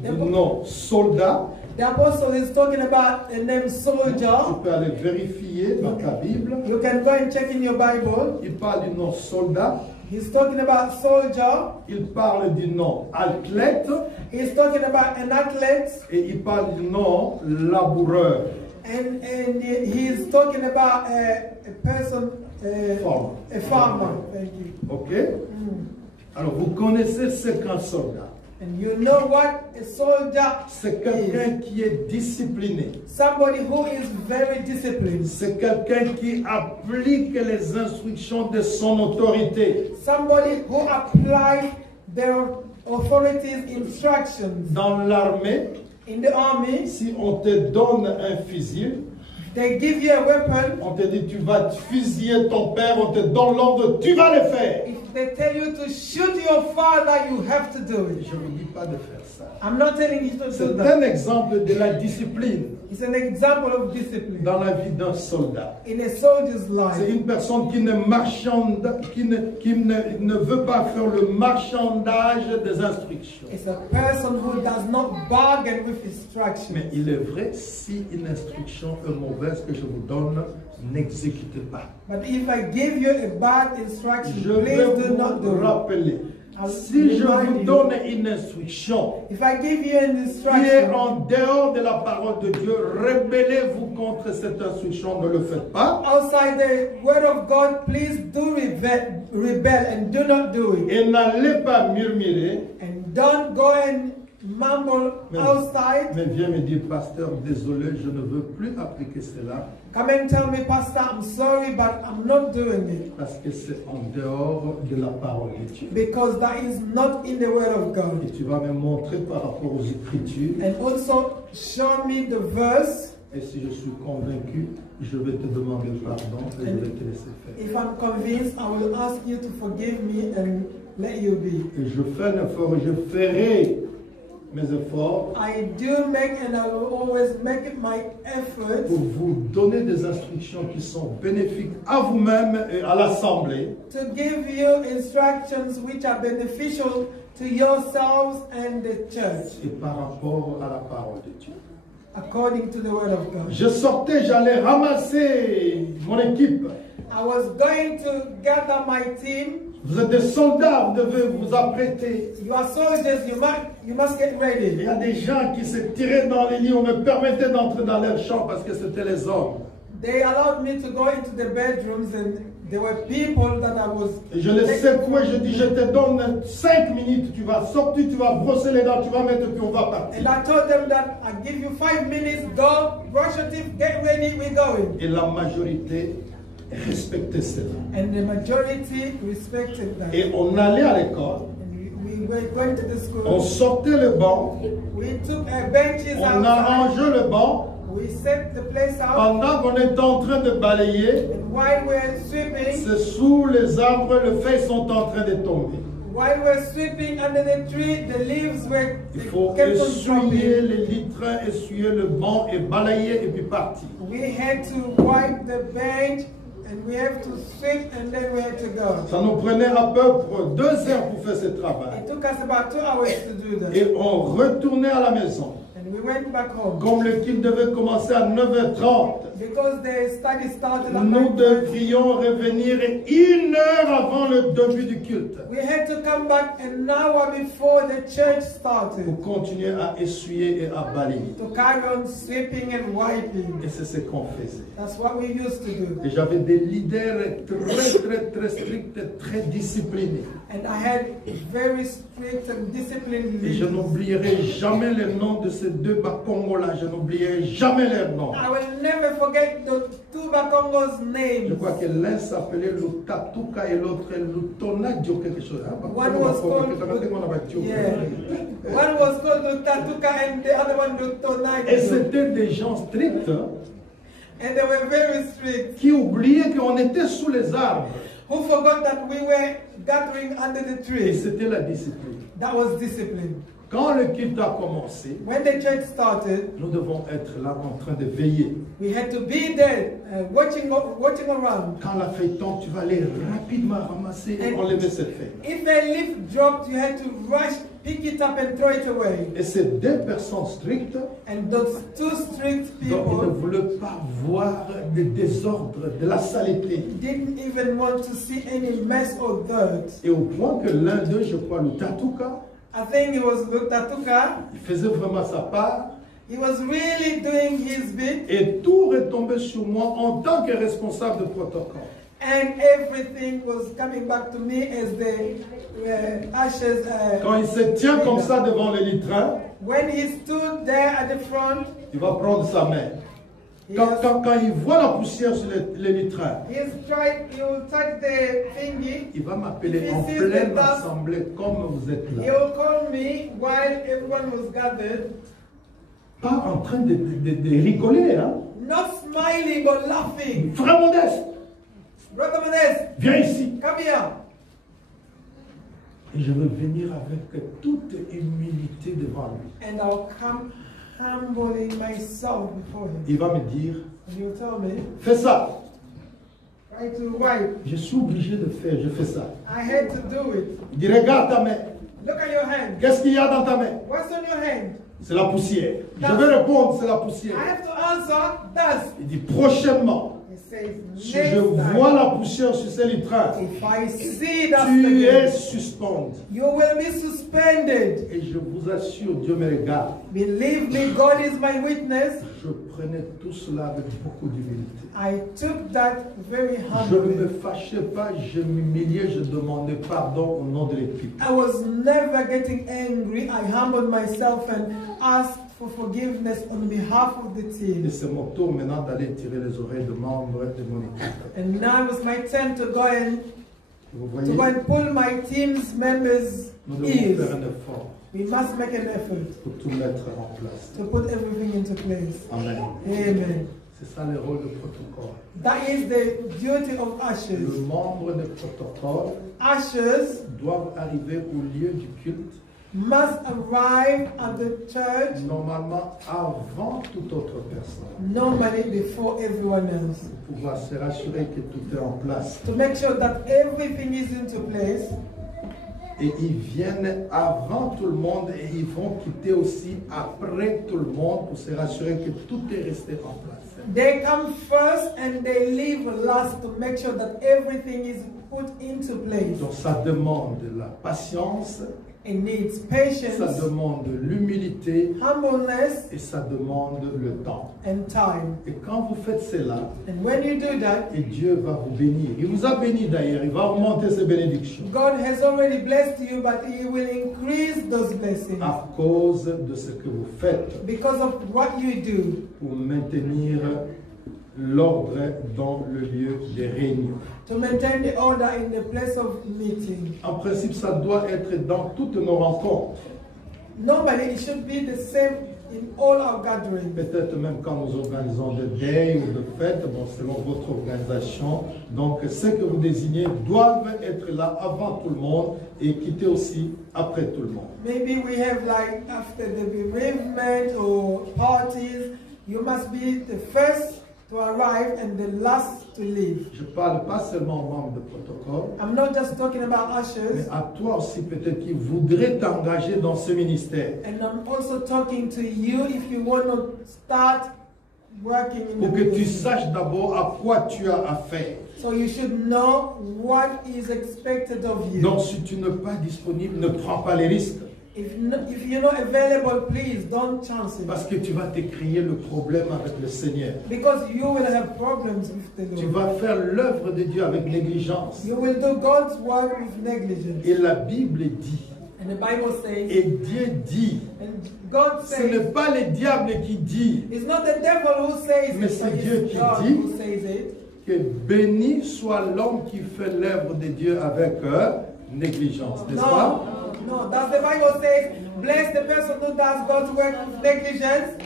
du nom soldat. The apostle is talking about the name Tu soldier. peux aller vérifier dans ta Bible. You can go and check in your Bible. Il parle du nom soldat. He's talking about soldier. Il parle du nom athlète. He's talking about an athlete. Et il parle du nom laboureur. And he's talking about a person, Farmer. a farmer. Thank you. Ok? Alors vous connaissez ce qu'un soldat. And you know what a soldier C'est is. quelqu'un qui est discipliné. Somebody who is very disciplined. C'est quelqu'un qui applique les instructions de son autorité. Somebody who applies their authorities' instructions. Dans l'armée, In the army, si on te donne un fusil, they give you a weapon. on te dit tu vas fusiller ton père, on te donne l'ordre, tu vas le faire. If they tell you to shoot your father, you have to do it. Je ne vous dis pas de faire ça. I'm not telling you to do C'est that. un exemple de la discipline It's an example of discipline dans la vie d'un soldat. in a soldier's C'est life. une personne qui ne veut pas faire le marchandage des instructions. It's a person who does not bargain with instructions. Mais il est vrai, si une instruction est mauvaise que je vous donne, n'exécutez pas. But if I give you a bad instruction, Je vais please do not vous do it. rappeler. I'll Si je remind vous you. donne une instruction If I give you an qui est instruction en dehors de la parole de Dieu, rebellez-vous contre cette instruction, ne le faites pas. outside the word of God, please do rebel and do not do it. Et n'allez pas murmurer. And don't go and mumble outside. Mais viens me dire, pasteur, désolé, je ne veux plus appliquer cela Come and tell me, Pastor, I'm sorry, but I'm not doing it. parce que c'est en dehors de la parole de Dieu. Because that is not in the word of Et God. tu vas me montrer par rapport aux Écritures. And also show me the verse. Et si je suis convaincu, je vais te demander pardon et je vais te laisser faire. If I'm convinced, I will ask you to forgive me and let you be. Et je fais un effort et je ferai mes efforts I do make and I will always make it my effort pour vous donner des instructions qui sont bénéfiques à vous-même et à l'Assemblée. to give you instructions which are beneficial to yourselves and the church, Et par rapport à la parole de Dieu. according to the word of God. Je sortais, j'allais ramasser mon équipe. I was going to gather my team. Vous êtes des soldats, vous devez vous apprêter. You are soldiers, you must get Il ready. y a des gens qui se tiraient dans les lits, on me permettait d'entrer dans leurs chambres parce que c'était les hommes. They allowed me to go into the bedrooms and there were people that I was... Et je les secouais, je dis, je te donne 5 minutes, tu vas sortir, tu vas brosser les dents, tu vas mettre, puis on va partir. And I told them that I give you 5 minutes, go, brush your teeth, get ready, we're going. Et la majorité respectait cela. And the majority respected that. Et on allait à l'école, And we were going to the on school. sortait le banc, We took benches on outside. arrangeait le banc. We set the place out. Pendant qu'on était en train de balayer, And while we're sweeping, c'est sous les arbres, les feuilles sont en train de tomber. while we're sweeping under the tree, the leaves were Il faut kept on essuyer dropping. les litres, essuyer le banc et balayer et puis partir. We had to wipe the bench and we have to sweep and then we had to go. Ça nous prenait à peu près 2 heures pour faire ce travail. It took us about 2 hours to do that. Et on retournait à la maison. And we went back home. Comme le culte devait commencer à 9h30, Because the study started at nous 9:30. devrions revenir 1 heure avant le début du culte We had to come back an hour before the church started pour continuer à essuyer et à balayer. to carry on sweeping and wiping. Et c'est ce qu'on faisait. That's what we used to do. Et j'avais des leaders très stricts, très disciplinés. And I had very strict and disciplined Et je leaders. n'oublierai jamais les noms de ces deux Bakongos-là. Je n'oublierai jamais leurs noms. I will never forget the two Bakongo's Je names. crois que l'un s'appelait Lutatuka et l'autre Lutonadio quelque chose. One was called, one was called Lutatuka and the other one Et Lutonadio. c'était des gens stricts hein, And they were very strict, qui oubliaient qu'on était sous les arbres. who forgot that we were gathering under the Et trees. c'était la discipline. That was discipline. Quand le culte a commencé, When the church started, nous devons être là en train de veiller. we had to be there, watching around. Quand la feuille tombe, tu vas aller rapidement ramasser et enlever cette feuille. If a leaf dropped, you had to rush, pick it up and throw it away. Et ces deux personnes strictes, And those two strict donc, ils ne people voulaient pas voir des désordres, de la saleté. didn't even want to see any mess or dirt. Et au point que l'un d'eux, je crois, le Tatuka, I think it was Lutatuka. il faisait vraiment sa part. He was really doing his bit, Et tout retombait sur moi en tant que responsable de protocole. and everything was coming back to me as the ashes. Quand il se tient comme ça devant le litrin, When he stood there at the front, il va prendre sa main. Quand il voit la poussière sur le litrin, he will touch the thingy. il va m'appeler en This is pleine the dust. assemblée comme vous êtes He là. will call me while everyone was gathered, Pas en train de rigoler, hein. not smiling or laughing. Frère Modeste, Brother Modeste, viens ici. come here. Et je veux venir avec toute humilité devant lui. And I'll come humbling myself before him. Il va me dire, And he'll tell me, fais ça. try to wipe. Je suis obligé de faire, je fais ça. I had to do it. Il dit, regarde ta main. Look at your hand. Qu'est-ce qu'il y a dans ta main? What's on your hand? C'est la poussière. Je vais répondre, c'est la poussière. I have to answer dust. Il dit, prochainement, He says, si next je time, vois la poussière sur ce litrin, if I see dust tu es again, suspendu. you will be suspended. Et je vous assure, Dieu me regarde. Believe me, God is my witness. Je prenais tout cela avec beaucoup d'humilité. I took that very Je ne me humbly. fâchais pas, je m'humiliais, je demandais pardon au nom de l'équipe. I was never getting angry. I humbled myself and asked for forgiveness on behalf of the Et team. c'est mon tour maintenant d'aller tirer les oreilles de membres de mon équipe. And now it was my turn to go Vous voyez, and pull my team's members' nous devons faire ears. un effort We must make an effort pour tout mettre en place. to put everything into place. Amen. Amen. C'est ça le rôle du protocole. That is the duty of Le ushers. membre de protocole Ushers doivent arriver au lieu du culte, must arrive at the church normalement avant toute autre personne, normally before everyone else, pour pouvoir se rassurer que tout est en place. to make sure that everything is into place. Et ils viennent avant tout le monde et ils vont quitter aussi après tout le monde pour se rassurer que tout est resté en place. They come first and they leave last to make sure that everything is put into place. Donc ça demande la patience, It needs ça patience, demande l'humilité humbleness, et ça demande le temps. and time. Et quand vous faites cela, And when you do that, et Dieu va vous bénir. Il vous a béni d'ailleurs, il va augmenter ses bénédictions God has already blessed you, but He will increase those blessings à cause de ce que vous faites because of what you do pour maintenir l'ordre dans le lieu des réunions. to maintain the order in the place of meeting. En principe, ça doit être dans toutes nos rencontres. Normally, it should be the same in all our gatherings. Peut-être même quand nous organisons des days ou de fêtes, bon, selon votre organisation. Donc, ceux que vous désignez doivent être là avant tout le monde et quitter aussi après tout le monde. Maybe we have like after the bereavement or parties, you must be the first to arrive and the last to leave. Je ne parle pas seulement aux membres de protocole, I'm not just talking about mais ushers, à toi aussi peut-être qui voudrais t'engager dans ce ministère. and I'm also talking to you if you want to start working in the Pour que tu ministry. saches d'abord à quoi tu as affaire. So you should know what is expected of you. Donc si tu n'es pas disponible, ne prends pas les risques. If you're not available, please don't chance it. Parce que tu vas te créer le problème avec le Seigneur. Because you will have problems with the Tu Lord. vas faire l'œuvre de Dieu avec négligence. You will do God's work with negligence. Et la Bible dit, And the Bible says, et Dieu dit, and God ce n'est says, pas le diable qui dit it's not the devil who says Mais it, c'est but Dieu it's qui God dit. who says it. que béni soit l'homme qui fait l'œuvre de Dieu avec négligence, n'est-ce pas? No, does the Bible say, bless the person who does God's work with negligence?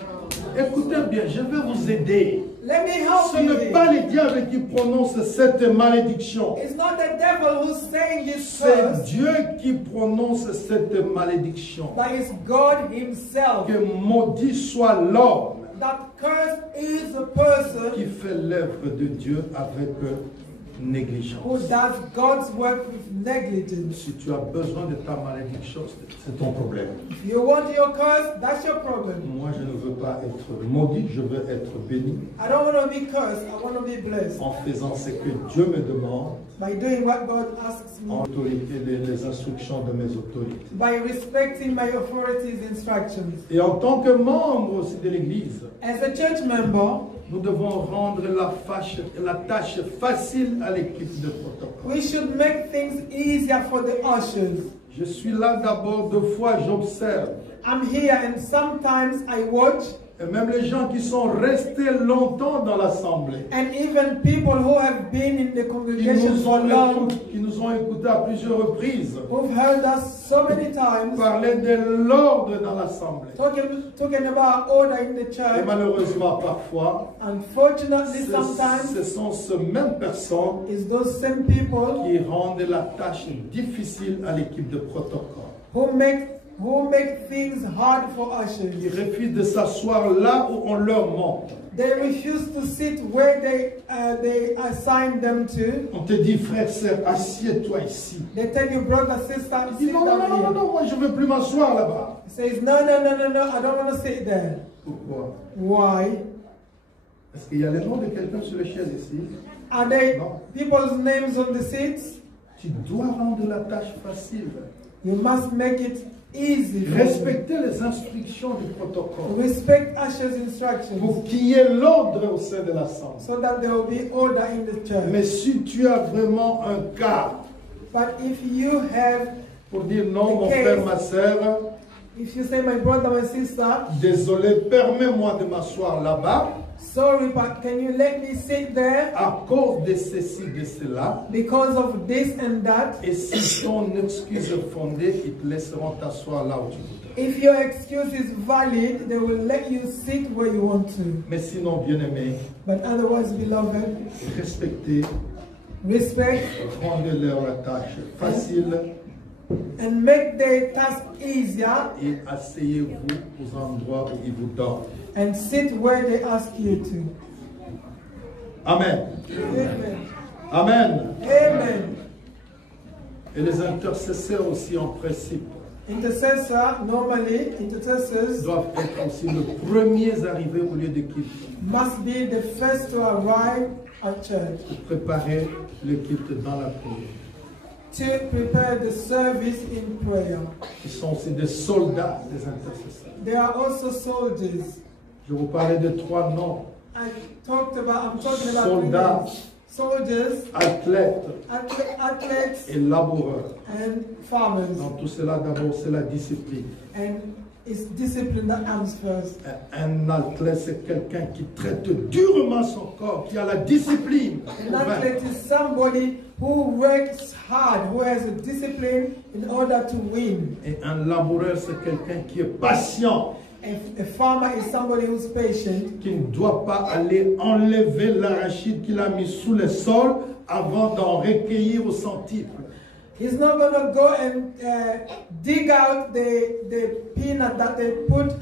Écoutez bien, je vais vous aider. Let me help Ce you. n'est pas le diable qui prononce cette malédiction. It's not the devil who's saying this C'est first, Dieu qui prononce cette malédiction. but it's God himself. Que maudit soit l'homme That cursed is the person qui fait l'œuvre de Dieu avec who négligence. does God's work with negligence. Si tu as besoin de ta malédiction, c'est ton problème. If you want your curse, that's your problem. Moi, je ne veux pas être maudit, je veux être béni I don't want to be cursed, I want to be blessed. en faisant ce que Dieu me demande, By doing what God asks en me, autorité, les instructions de mes autorités. by respecting my authority's instructions. Et en tant que membre aussi de l'Église, As a church member, nous devons rendre la tâche facile à l'équipe de protocole. we should make things easier for the ushers. Je suis là d'abord, deux fois j'observe. I'm here and sometimes I watch, Et même les gens qui sont restés longtemps dans l'assemblée, and even people who have been in the qui congregation for long, nous ont écoutés à plusieurs reprises, who've heard us so many times, parler de l'ordre dans l'assemblée. talking about order in the Et church. malheureusement, parfois, Unfortunately, sometimes ce sont ces mêmes personnes it's those same people qui rendent la tâche difficile à l'équipe de protocole. who make things hard for ushers. Ils refusent de s'asseoir là où on leur montre. They refuse to sit where they assign them to. On te dit, frère, sœur, assieds-toi ici. They tell you, brother, sister, Il dit, sit non, non, down non, non, here. non, moi je ne veux plus m'asseoir là-bas. He says, no, I don't want to sit there. Pourquoi? Why? Est-ce qu'il y a le nom de quelqu'un sur les chaises ici? Are they No. people's names on the seats? Tu dois rendre la tâche facile. You must make it easy. for them. Respecter les instructions du protocole. Respect ushers' instructions Pour qu'il y ait l'ordre au sein de l'assemblée. so that there will be order in the church. Mais si tu as vraiment un cas But if you have, pour dire non, mon Okay. frère, ma sœur, if you say, my brother, my sister, désolé, permets-moi de m'asseoir là-bas sorry, but can you let me sit there à cause de ceci, de cela. because of this and that? Et si ton excuse est fondée, ils te laisseront t'asseoir là où tu voudrais. If your excuse is valid, they will let you sit where you want to. Mais sinon, bien-aimés, But otherwise, beloved, respectez, respect rendez-leur la tâche facile and make their task easier et asseyez-vous aux endroits où ils vous donnent. and sit where they ask you to. Amen. Amen. Amen. Amen. Et les intercesseurs aussi, en principe, Intercessors doivent être aussi les premiers arrivés au lieu de culte. must be the first to arrive at church Pour préparer le culte dans la prière. to prepare the service in prayer. Ils sont aussi des soldats, des intercesseurs. There are also soldiers. Je vous parlais de trois noms. I'm talking about three Soldats, names. Soldiers, athlètes athletes, et laboureurs. and farmers. Dans tout cela, d'abord, c'est la discipline. And it's discipline that comes first. Un athlète, c'est quelqu'un qui traite durement son corps, qui a la discipline. An athlete is somebody who works hard, who has a discipline in order to win. Et un laboureur, c'est quelqu'un qui est patient, A farmer is somebody who's patient, qui ne doit pas aller enlever l'arachide qu'il a mis sous le sol avant d'en recueillir au centuple. he's not going to go and dig out the peanut that they put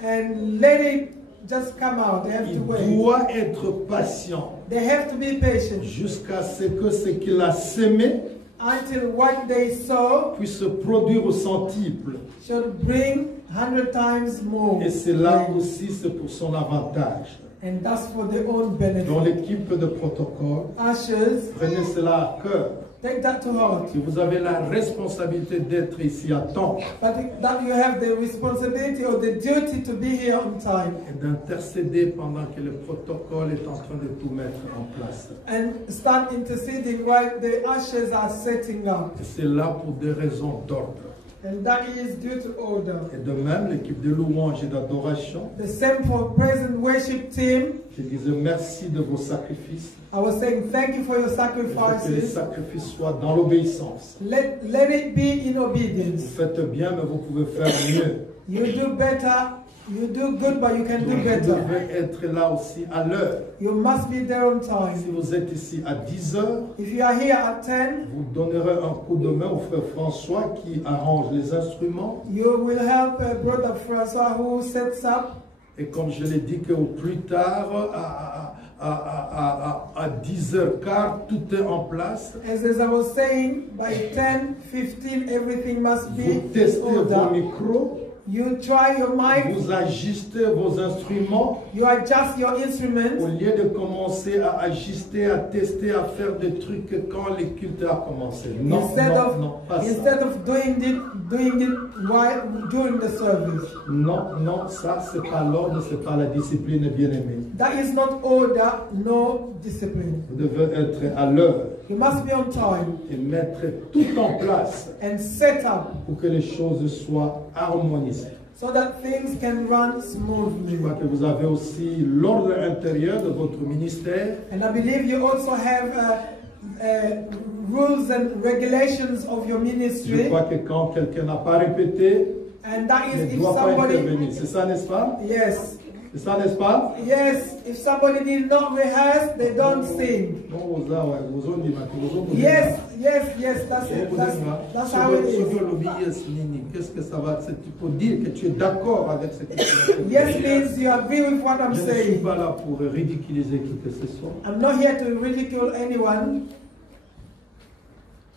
and let it just come out. They have to Il wait. doit être patient They have to be patient jusqu'à ce que ce qu'il a sémé until what they sow puisse se produire au centuple. should bring 100 times more. Et c'est là aussi, c'est pour son avantage. And that's for their own Dans benefit. l'équipe de protocole, Ushers, prenez cela à cœur. take that to heart. Si vous avez la responsabilité d'être ici à temps But that you have the responsibility or the duty to be here on time et d'intercéder pendant que le protocole est en train de tout mettre en place. and start interceding while the ushers are setting up. Et c'est là pour des raisons d'ordre. And that is due to order. Et de même, l'équipe de louange et d'adoration, The same for praise and worship team. je disais merci de vos sacrifices. I was saying thank you for your Et que les sacrifices. sacrifices soient dans l'obéissance. Let it be in Vous obedience. faites bien, mais vous pouvez faire mieux. You do better. You do good, but you can do Donc, vous better. devez être là aussi à l'heure. You must be there on Si time. vous êtes ici à 10 heures, If you are here at 10, vous donnerez un coup de main au frère François qui arrange les instruments. you will help Brother Francois who sets up. Et comme je l'ai dit, qu'au plus tard, à 10h15, tout est en place. As I was saying, by 10, 15, everything must Vous be testez vos ordered. micros, You try your mic, vous ajustez vos instruments. you adjust your Au instruments. lieu de commencer à ajuster, à tester, à faire des trucs quand le culte a commencé. Non, non, pas ça. Instead of doing it while during the service. Non, ça c'est pas l'ordre, c'est pas la discipline, bien-aimé. That is not order, no discipline. Vous devez être à l'heure You must be on time et mettre tout en place and set up pour que les choses soient harmonisées. so that things can run Je smoothly. crois que vous avez aussi l'ordre intérieur de votre ministère. And I believe you also have rules and regulations of your Je ministry. crois que quand quelqu'un n'a pas répété, And that il is ne if doit pas intervenir. somebody, C'est ça, n'est-ce pas? yes, C'est ça, n'est-ce pas? yes, if somebody did not rehearse, they don't sing. Bon, vous avez, vous avez dit, vous avez dit. Yes, that's it. That's how it is. Qu'est-ce que ça va? Tu peux dire que tu es d'accord avec ce que tu as Yes dit. means you agree with what I'm Je ne suis saying. pas là pour ridiculiser qui que ce soit. I'm not here to ridicule anyone.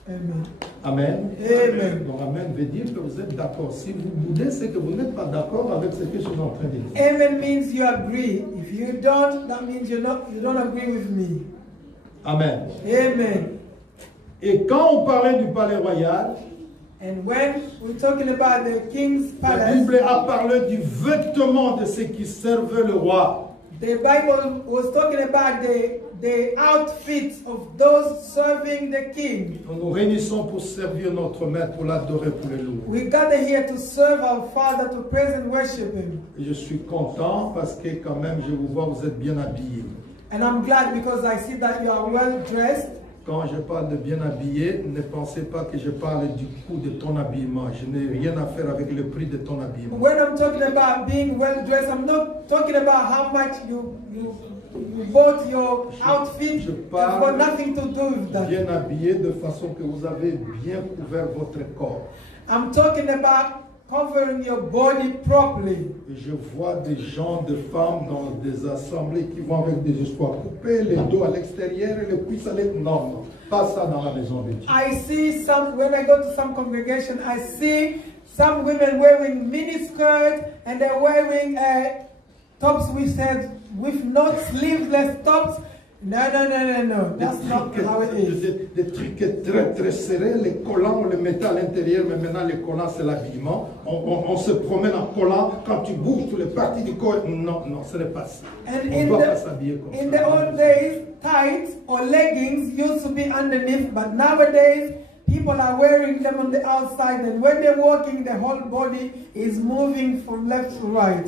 Amen. Amen. Amen. Donc, Amen veut dire que vous êtes d'accord. Si vous boudez, c'est que vous n'êtes pas d'accord avec ce que je suis en train de dire. Amen means you agree. If you don't, that means you don't agree with me. Amen. Amen. Et quand on parlait du palais royal, And when we're talking about the king's la palace, Bible a parlé du vêtement de ceux qui servaient le roi. the Bible was talking about the outfits of those serving the king. Nous nous réunissons pour servir notre maître, pour l'adorer, pour le louer. We gather here to serve our Father, to praise and worship Him. Et je suis content parce que quand même, je vous vois, vous êtes bien habillés. And I'm glad because I see that you are well dressed. Quand je parle de bien habillé, ne pensez pas que je parle du coût de ton habillement. Je n'ai rien à faire avec le prix de ton habillement. When I'm talking about being well dressed, I'm not talking about how much you bought your outfit. je It's parle got nothing to do with that. Bien habillé de façon que vous avez bien couvert votre corps. I'm talking about covering your body properly. Et je vois des gens, des femmes dans des assemblées qui vont avec des histoires coupées, les dos à l'extérieur et les cuisses à l'extérieur. Non, pas ça dans la maison de Dieu. I see some, when I go to some congregation, I see some women wearing miniskirt and they're wearing tops with not sleeveless tops. No. That's not how it is. Des trucs très serrés, les collants, on les mettait à l'intérieur, mais maintenant les collants c'est l'habillement. On se promène en collant, quand tu bouges toutes les parties du corps. Non, ce n'est pas ça. And On ne doit pas s'habiller comme ça. in the old days, tights or leggings used to be underneath, but nowadays people are wearing them on the outside, and when they're walking, the whole body is moving from left to right,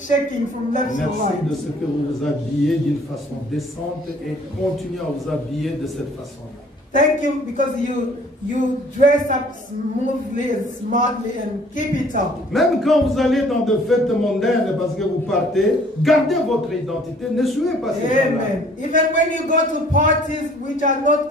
shaking from left to Merci right. de ce que vous vous habillez d'une façon décente et continuez à vous habiller de cette façon-là. Thank you because you dress up smoothly and smartly and keep it up. Même quand vous allez dans des fêtes mondaines parce que vous partez, gardez votre identité, ne suivez pas ces gens-là. Amen. Even when you go to parties which are not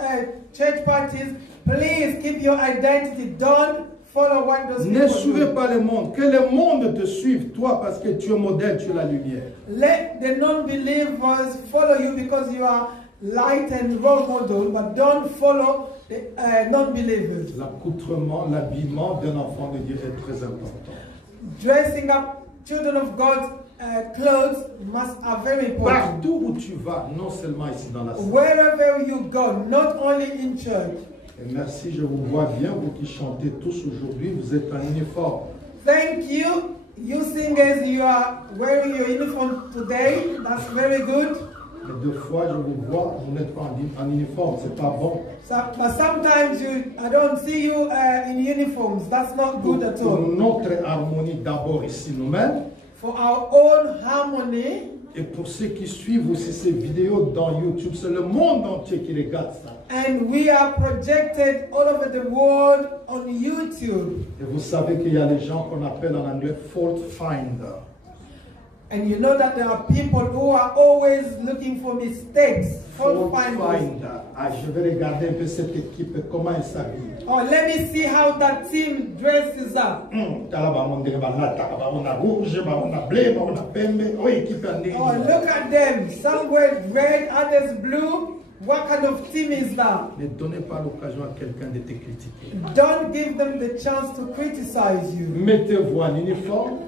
church parties, please keep your identity. Don't follow what those Ne people suivez do. pas le monde. Que le monde te suive, toi, parce que tu es modèle, tu es la lumière. Let the non-believers follow you because you are light and role model, but don't follow the non-believers. L'accoutrement, l'habillement d'un enfant de Dieu est très important. Dressing up children of God's clothes are very important. Partout où tu vas, non seulement ici dans la salle. Wherever you go, not only in church. Et merci, je vous vois bien, vous qui chantez tous aujourd'hui, vous êtes en uniforme. Thank you. You singers, you are wearing your uniform today. That's very good. Mais deux fois, je vous vois, vous n'êtes pas en uniforme, c'est pas bon. But sometimes I don't see you in uniforms. That's not good at Pour all. notre harmonie d'abord ici nous-mêmes, For our own harmony, et pour ceux qui suivent aussi ces vidéos dans YouTube, c'est le monde entier qui regarde ça. and we are projected all over the world on YouTube. Et vous savez qu'il y a des gens qu'on appelle en anglais fault finder. And you know that there are people who are always looking for mistakes. Fault finders. Finder. Ah, je vais regarder un peu cette équipe, comment elle s'habille. Oh, let me see how that team dresses up. Oh, look at them. Some wear red, others blue. What kind of team is that? Ne donnez pas l'occasion à quelqu'un de te critiquer. Don't give them the chance to criticize you. Mettez-vous en uniforme.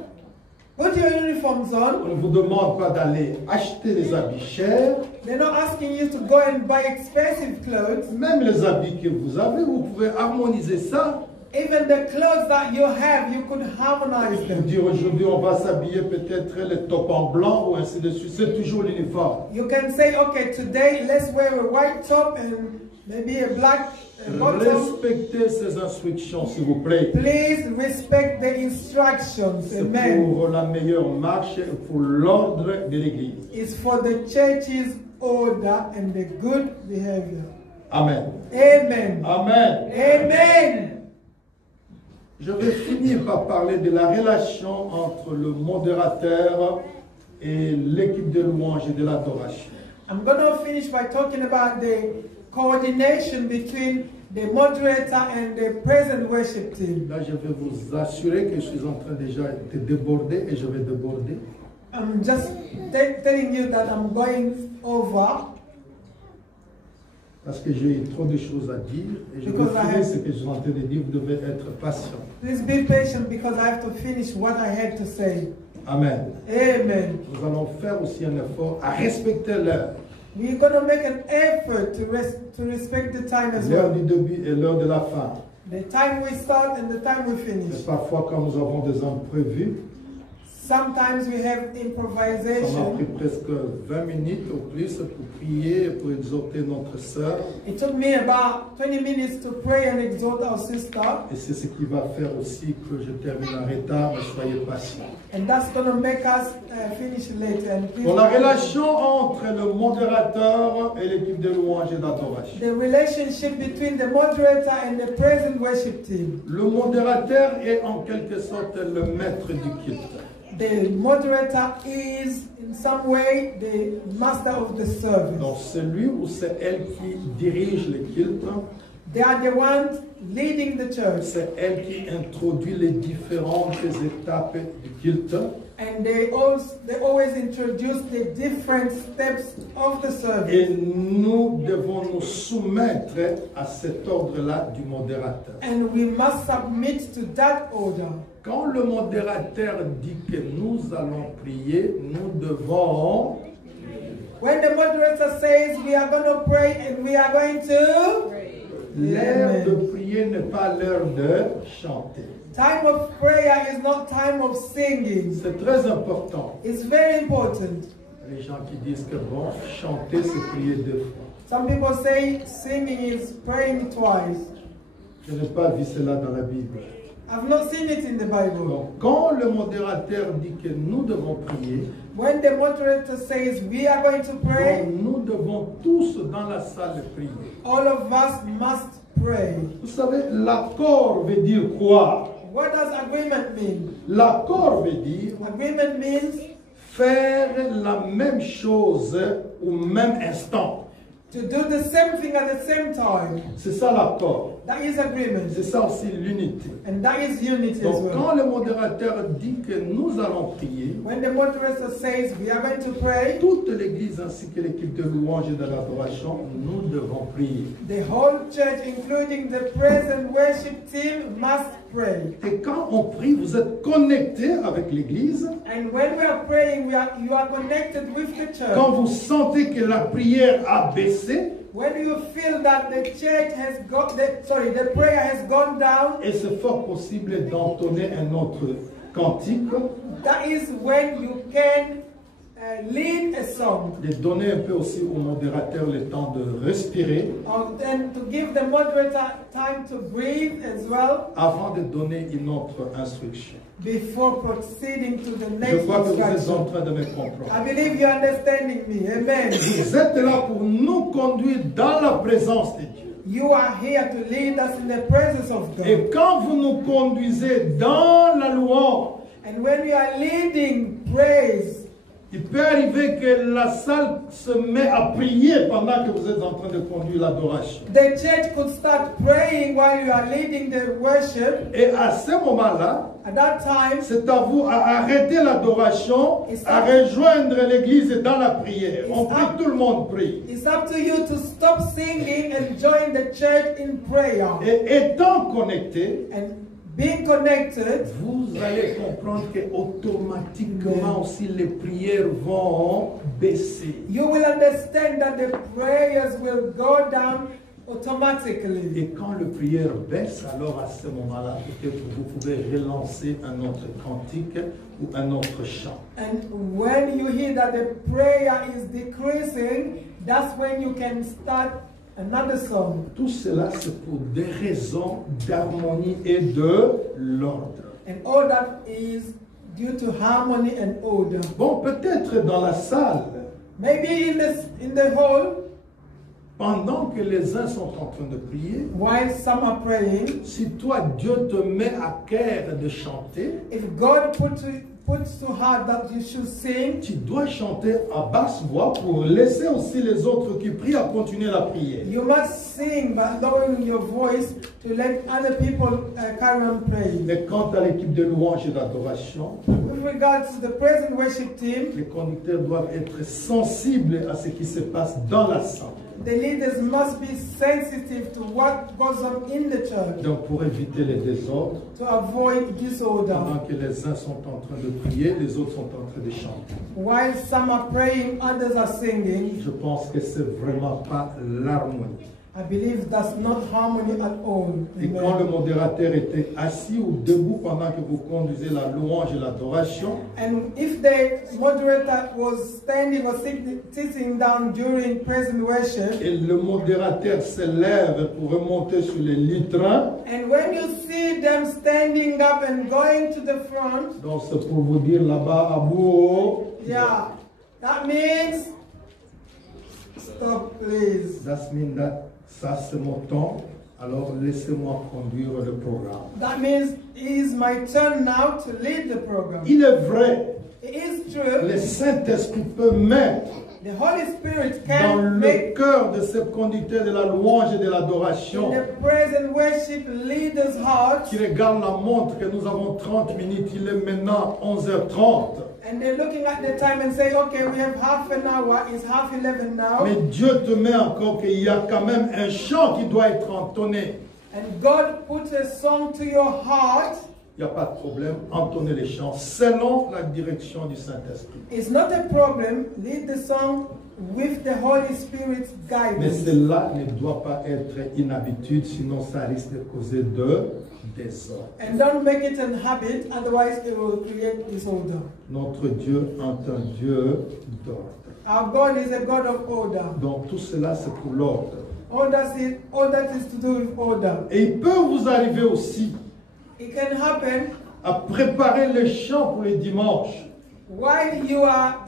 Put your uniforms on. On ne vous demande pas d'aller acheter des habits chers. They're not asking you to go and buy expensive clothes. Même les habits que vous avez, vous pouvez harmoniser ça. Even the clothes that you have, you could harmonize Pour them. dire aujourd'hui, on va s'habiller peut-être le top en blanc ou ainsi de suite. C'est toujours l'uniforme. You can say, okay, today let's wear a white top and maybe a black bottom. Respectez ces instructions, s'il vous plaît. Please respect the instructions. C'est Amen. pour la meilleure marche et pour l'ordre de l'Église. It's for the church's order and the good behavior. Amen. Amen. Amen. Amen. Je vais finir par parler de la relation entre le modérateur et l'équipe de louange et de l'adoration. I'm going to finish by talking about the coordination between the moderator and the present worship team. Là, je vais vous assurer que je suis en train déjà de déborder et je vais déborder. I'm just telling you that I'm going over. Parce que j'ai trop de choses à dire et je vais Because I finir have- ce que je suis en train de dire. Vous devez être patient. Please be patient because I have to finish what I had to say. Amen. Amen. Nous allons faire aussi un effort à respecter l'heure. We're going to make an effort to respect the time as L'heure well. du début et l'heure de la fin. The time we start and the time we Et finish. parfois, quand nous avons des imprévus, Sometimes we have ça m'a improvisation. pris presque 20 minutes au plus pour prier, pour exhorter notre sœur. It took me about 20 minutes to pray and exhort our sister. Et c'est ce qui va faire aussi que je termine en retard, mais soyez patients. And that's going to make us finish late. And please, Pour la relation entre le modérateur et l'équipe de louange et d'adoration. the relationship between the moderator and the present worship team. Le modérateur est en quelque sorte le maître du culte. The moderator is in some way the master of the service. Donc c'est lui ou c'est elle qui dirige le culte, They are the ones leading the church. c'est elle qui introduit les différentes étapes du culte. And they always introduce the different steps of the service. Et nous devons nous soumettre à cet ordre-là du modérateur. And we must submit to that order. Quand le modérateur dit que nous allons prier, nous devons When the moderator says we are going to pray and we are going to, l'heure de prier n'est pas l'heure de chanter. time of prayer is not time of singing. C'est très important. It's very important. Les gens qui disent que bon, chanter c'est prier deux fois. Some people say singing is praying twice. Je n'ai pas vu cela dans la Bible. I've not seen it in the Bible. Donc, quand le modérateur dit que nous devons prier, When the moderator says we are going to pray, donc nous devons tous dans la salle prier. all of us must pray. Vous savez, l'accord veut dire quoi? What does agreement mean? L'accord veut dire Agreement means faire la même chose au même instant. To do the same thing at the same time. C'est ça l'accord. That is agreement. C'est ça aussi l'unité. And that is unity as Donc well. quand le modérateur dit que nous allons prier, When the moderator says we are going to pray, toute l'église ainsi que l'équipe de louange et de l'adoration, nous devons prier. the whole church, including the praise and worship team, must pray. Et quand on prie, vous êtes connecté avec l'église. And when we are praying, you are connected with the church. Quand vous sentez que la prière a baissé, When you feel that the church has got the prayer has gone down, et c'est fort possible d'entonner un autre cantique, that is when you can lead a song. de donner un peu aussi au modérateur le temps de respirer Or then to give the moderator time to breathe as well avant de donner une autre instruction. before proceeding to the Je next crois que vous êtes en instruction. train de me comprendre. I believe you're understanding me. Amen. Vous êtes là pour nous conduire dans la présence de Dieu. You are here to lead us in the presence of God. Et quand vous nous conduisez dans la louange, And when we are leading praise, il peut arriver que la salle se met à prier pendant que vous êtes en train de conduire l'adoration. the church could start praying while you are leading the worship. Et à ce moment-là, At that time, c'est à vous à arrêter l'adoration, à rejoindre l'église dans la prière. On prie, tout le monde prie. it's up to you to stop singing and join the church in prayer. Et étant connecté, And being connected, vous allez comprendre que automatiquement aussi les prières vont baisser. you will understand that the prayers will go down automatically. Et quand le prière baisse, alors à ce moment-là, peut-être vous pouvez relancer un autre cantique ou un autre chant. And when you hear that the prayer is decreasing, that's when you can start another song. Tout cela, c'est pour des raisons d'harmonie et de l'ordre. And all that is due to harmony and order. Bon, peut-être dans la salle, Maybe in the hall, pendant que les uns sont en train de prier, while some are praying, si toi, Dieu te met à cœur de chanter, if God puts to heart that you should sing, tu dois chanter à basse voix pour laisser aussi les autres qui prient à continuer la prière. you must sing by lowering your voice to let other people carry on praying. Mais quant à l'équipe de louange et d'adoration, With regards to the praise and worship team, les conducteurs doivent être sensibles à ce qui se passe dans la salle. the leaders must be sensitive to what goes on in the church Donc pour éviter les désordres, to avoid disorder. pendant que les uns sont en train de prier, les autres sont en train de chanter. While some are praying, others are singing. Je pense que c'est vraiment pas l'harmonie. I believe that's not harmony at all. Et quand le modérateur était assis ou debout pendant que vous conduisez la louange et l'adoration, And if the moderator was standing or sitting down during praise and worship, et le modérateur se lève pour remonter sur les litrins, and when you see them standing up and going to the front, donc c'est pour vous dire là-bas à bout, yeah, that means stop, please. that means that ça c'est mon temps, alors laissez-moi conduire le programme. That means it is my turn now to lead the program. Il est vrai, It is true. le Saint-Esprit peut mettre The Holy Spirit dans can le make cœur de ces conducteurs de la louange et de in l'adoration the praise and worship leaders' hearts, qui regardent la montre que nous avons 30 minutes, il est maintenant 11h30. and they're looking at the time and say, okay, we have half an hour, it's 11:30 now, Mais Dieu te met encore qu'il y a quand même un chant qui doit être entonné. and God puts a song to your heart. Il n'y a pas de problème, entonnez les chants selon la direction du Saint-Esprit. It's not a problem. Lead the song with the Holy Spirit's Mais guidance. cela ne doit pas être une habitude, sinon ça risque de causer de désordre. And don't make it a habit, otherwise it will create disorder. Notre Dieu est un Dieu d'ordre. Our God is a God of order. Donc tout cela c'est pour l'ordre. All that is to do with order. Et il peut vous arriver aussi It can happen à préparer les chants pour les dimanches. while you are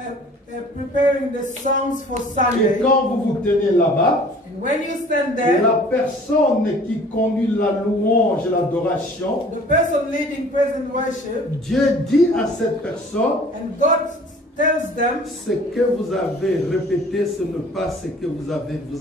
preparing the songs for Et Sunday. quand vous vous tenez là-bas, And when you stand et there, la personne qui conduit la louange et l'adoration, the person leading praise and worship, Dieu dit à cette personne, and God tells them, ce que vous avez répété, ce n'est pas ce que vous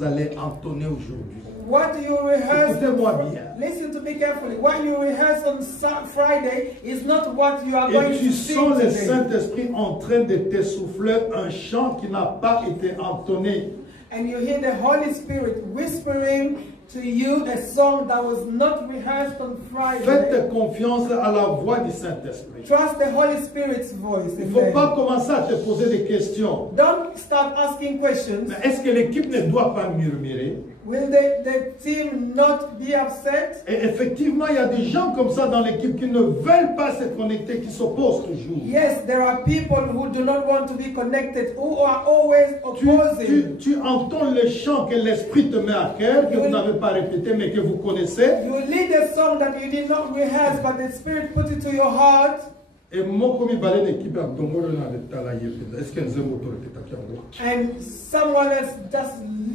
allez entonner aujourd'hui. what you rehearse, Écoutez-moi bien. listen to me carefully, what you rehearse on Friday is not what you are going Et tu to sing sens le today. Saint-Esprit en train de t'essouffler un chant qui n'a pas été entonné. And you hear the Holy Spirit whispering to you a song that was not rehearsed on Friday. Faites confiance à la voix du Saint-Esprit. Trust the Holy Spirit's voice. Il ne faut pas commencer à te poser des questions. Don't start asking questions. Mais est-ce que l'équipe ne doit pas murmurer? Will the team not be upset? Et effectivement, il y a des gens comme ça dans l'équipe qui ne veulent pas se connecter, qui s'opposent toujours. Yes, there are people who do not want to be connected, who are always opposing. Tu entends le chant que l'Esprit te met à cœur, que vous n'avez pas répété, mais que vous connaissez. You lead a song that you did not rehearse, but the Spirit put it to your heart. Et mon commis balai l'équipe a dongolo na le talaye. Est-ce qu'il y a une autorité qui a And someone else just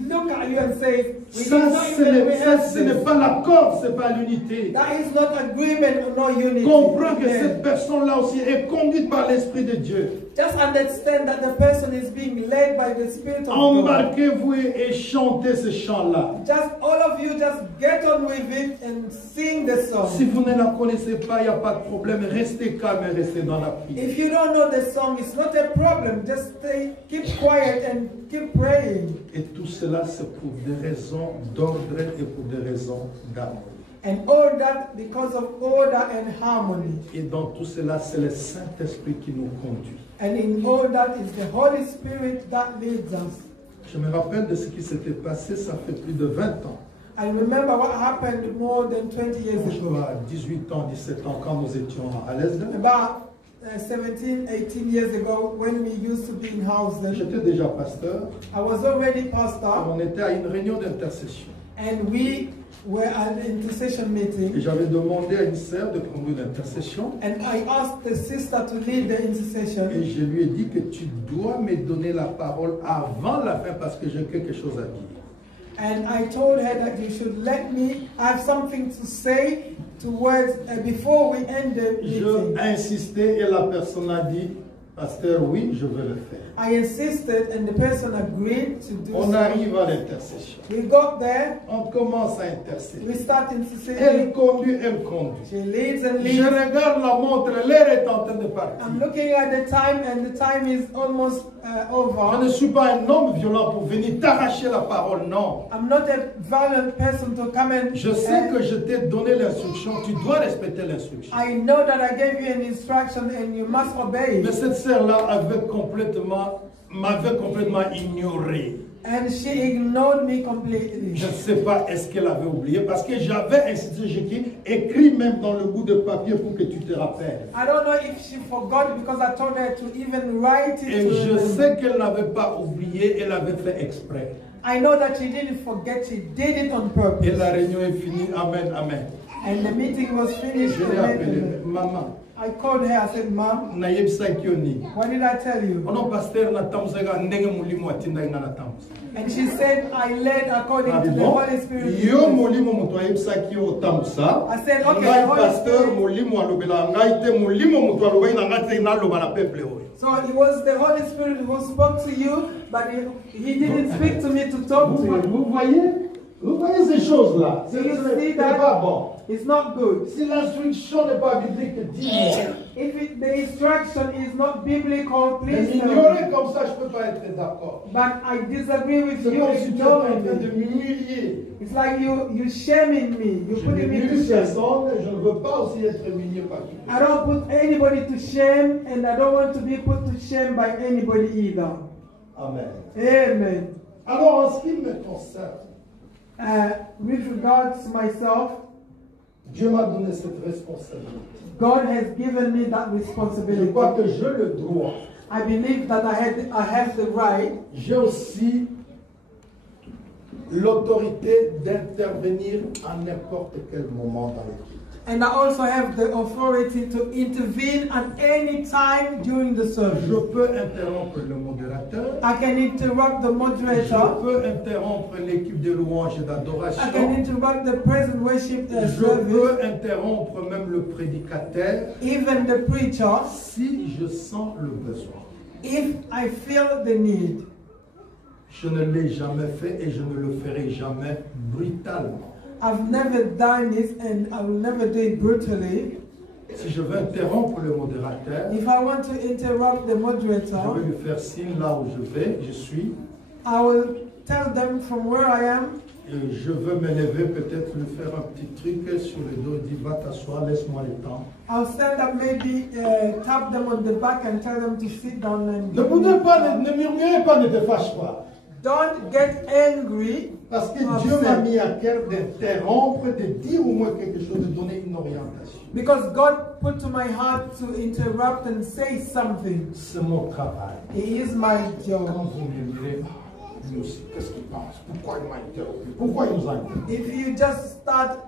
look at you and say, we did ça, not even rehearse ce n'est this. pas l'accord, ce n'est pas l'unité. That is not agreement or no unity. Comprends que Yeah. cette personne-là aussi est conduite par l'Esprit de Dieu. Just understand that the person is being led by the Spirit of God. Embarquez-vous et chantez ce chant-là. Just all of you just get on with it and sing the song. Si vous ne la connaissez pas, il n'y a pas de problème. Restez calme et restez dans la prière. If you don't know the song, it's not a problem. Just keep quiet and keep praying. Et tout cela, c'est pour des raisons d'ordre et pour des raisons d'amour. And all that because of order and harmony. Et dans tout cela, c'est le Saint-Esprit qui nous conduit. And in all that is the Holy Spirit that leads us. Je me rappelle de ce qui s'était passé, ça fait plus de 20 ans. I remember what happened more than 20 years Je ago. crois à 18 ans, 17 ans, quand nous étions à l'Esde. About 17, 18 years ago, when we used to be in Housden, J'étais déjà pasteur. I was already pastor, On était à une réunion d'intercession. and we were at an intercession Et meeting. j'avais demandé à une sœur de prendre une intercession. And I asked the sister to lead the Et intercession. je lui ai dit que tu dois me donner la parole avant la fin parce que j'ai quelque chose à dire. And I told her that you should let me have something to say towards before we end the Je meeting. insistais et la personne a dit, pasteur, oui, je veux le faire. I insisted, and the person agreed to do On so. arrive à l'intercession. We got there, On commence à intercéder. we start Elle interceding. conduit, elle conduit. She leads and Je leads. regarde la montre, l'heure est en train de partir. I'm looking at the time, and the time is almost Je over. ne suis pas un homme violent pour venir t'arracher la parole, non. I'm not a violent person to come and. Je sais que je t'ai donné l'instruction, tu dois respecter l'instruction. I know that I gave you an instruction, and you must obey. Mais cette sœur-là m'avait complètement ignoré. And she ignored me completely. Je ne sais pas est-ce qu'elle avait oublié parce que j'avais institué, j'ai écrit même dans le bout de papier pour que tu te rappelles. I don't know if she forgot because I told her to even write it. Et to je remember. sais qu'elle n'avait pas oublié, elle avait fait exprès. I know that she didn't forget, she did it on Et purpose. la réunion est finie, amen, amen. And the meeting was finished. Je l'ai appelée, maman, I called her, I said, Mom, nayebisa kioni. what did I tell you? Ono pasteur na tamuzaka ndenge mulimo atinda ina na tamuza. And she said, I led according Ah, to the bon? Holy Spirit. Yo mulimo mutu ayebisa kio tamusa. I said, okay, Ngai the Holy pasteur Spirit. mulimo alobela ngai te mulimo mutu alobai na ngai te na loba na peuple oyo. So it was the Holy Spirit who spoke to you, but he didn't speak to me to talk to you. Vous voyez ces choses-là. Do you Ce see n'est that? pas bon. It's not good. Si l'instruction n'est pas biblique, dis-moi. If the instruction is not biblical, Mais please tell m'ignorer me. comme ça, je ne peux pas être d'accord. But I disagree with C'est you comme si tu étais en ignoring train de me. m'humilier. It's like you shaming me. You Je putting me to n'humilie shame. personne, je ne veux pas aussi être humilié par qui. I don't put anybody to shame, and I don't want to be put to shame by anybody either. Amen. Amen. Alors, en ce qui me concerne, With regards to myself, Dieu m'a donné cette responsabilité. God has given me that Je responsibility. crois que je le dois. I believe that I have the right. J'ai aussi l'autorité d'intervenir à n'importe quel moment dans l'équipe. And I also have the authority to intervene at any time during the Je service. peux interrompre le modérateur. I can interrupt the Je moderator. peux interrompre l'équipe de louange et I can d'adoration. interrupt the praise and worship Je service, peux interrompre même le prédicateur even the preacher, si je sens le besoin. If I feel the need, je ne l'ai jamais fait et je ne le ferai jamais brutalement. I've never done it and I will never do it brutally. Si je veux interrompre le modérateur, If I want to interrupt the je moderator, vais lui faire signe là où je suis, I will tell them from where I am. et je veux me lever, peut-être lui faire un petit truc sur le dos, dit va t'asseoir, laisse-moi le temps. I'll stand up, maybe tap them on the back and tell them to sit down and Ne boudez pas, ne murmurez pas, ne te fâche pas. don't get angry. Parce que Dieu m'a mis à cœur d'interrompre, de dire au moins quelque chose, de donner une orientation. Because God put to my heart to interrupt and say something. C'est mon travail. It is my Quand job. vous murmurez, lui aussi, qu'est-ce qu'il pense? Pourquoi il m'a interrompu? Pourquoi il nous a interrompu? If you just start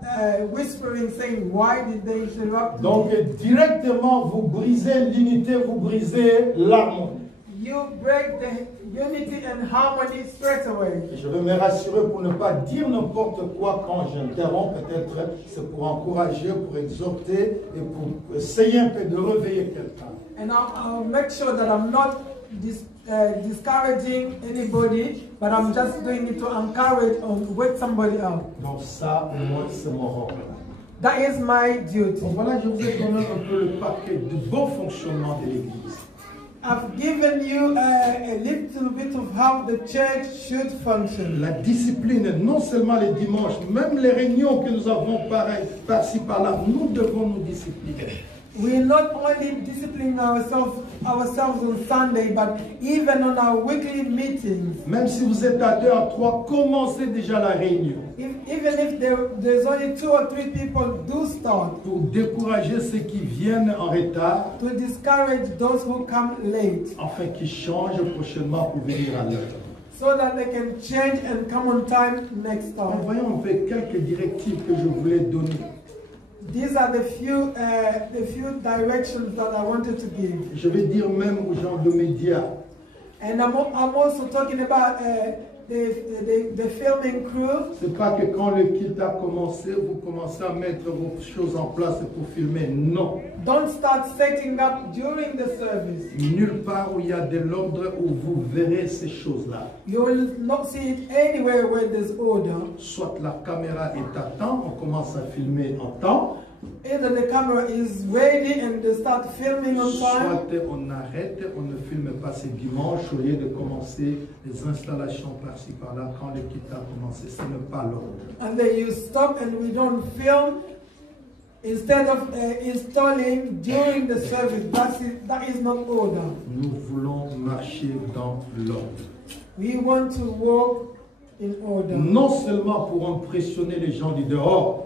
whispering, saying, why did they interrupt me? Donc directement, vous brisez l'unité, vous brisez l'harmonie. You break the unity and harmony straight away. Et je veux me rassurer pour ne pas dire n'importe quoi quand j'interromps. Peut-être c'est pour encourager, pour exhorter et pour essayer un peu de réveiller quelqu'un. And I'll make sure that I'm not discouraging anybody, but I'm just doing it to encourage or wake somebody up. Donc ça, moi, c'est mon rôle. That is my duty. Donc voilà, je vous ai donné un peu le paquet du bon fonctionnement de l'Église. I've given you a little bit of how the church should function. La discipline, non seulement les dimanches, même les réunions que nous avons par-ci par-là, nous devons nous discipliner. We not only discipline ourselves on Sunday, but even on our weekly meetings. Même si vous êtes à 2 à 3, commencez déjà la réunion. Even if there's only 2 or 3 people, do start. Pour décourager ceux qui viennent en retard, To discourage those who come late, afin qu'ils changent prochainement pour venir à l'heure. so that they can change and come on time next time. Voyons un peu quelques directives que je voulais donner. These are the few directions that I wanted to give. Je vais dire même aux gens de médias, And I'm also talking about the filming crew. c'est pas que quand le culte a commencé, vous commencez à mettre vos choses en place pour filmer. Non. Don't start setting up during the service. Nulle part où il y a de l'ordre où vous verrez ces choses-là. You will not see it anywhere where there's order. Soit la caméra est à temps, on commence à filmer en temps. Either the camera is ready and they start filming on time, Soit on arrête, on ne filme pas ce dimanche au lieu de commencer les installations par-ci par-là quand le culte a commencé. Ce n'est pas l'ordre. and then you stop and we don't film instead of installing during the service. That is not order. Nous voulons marcher dans l'ordre. We want to walk in order. Non seulement pour impressionner les gens du dehors,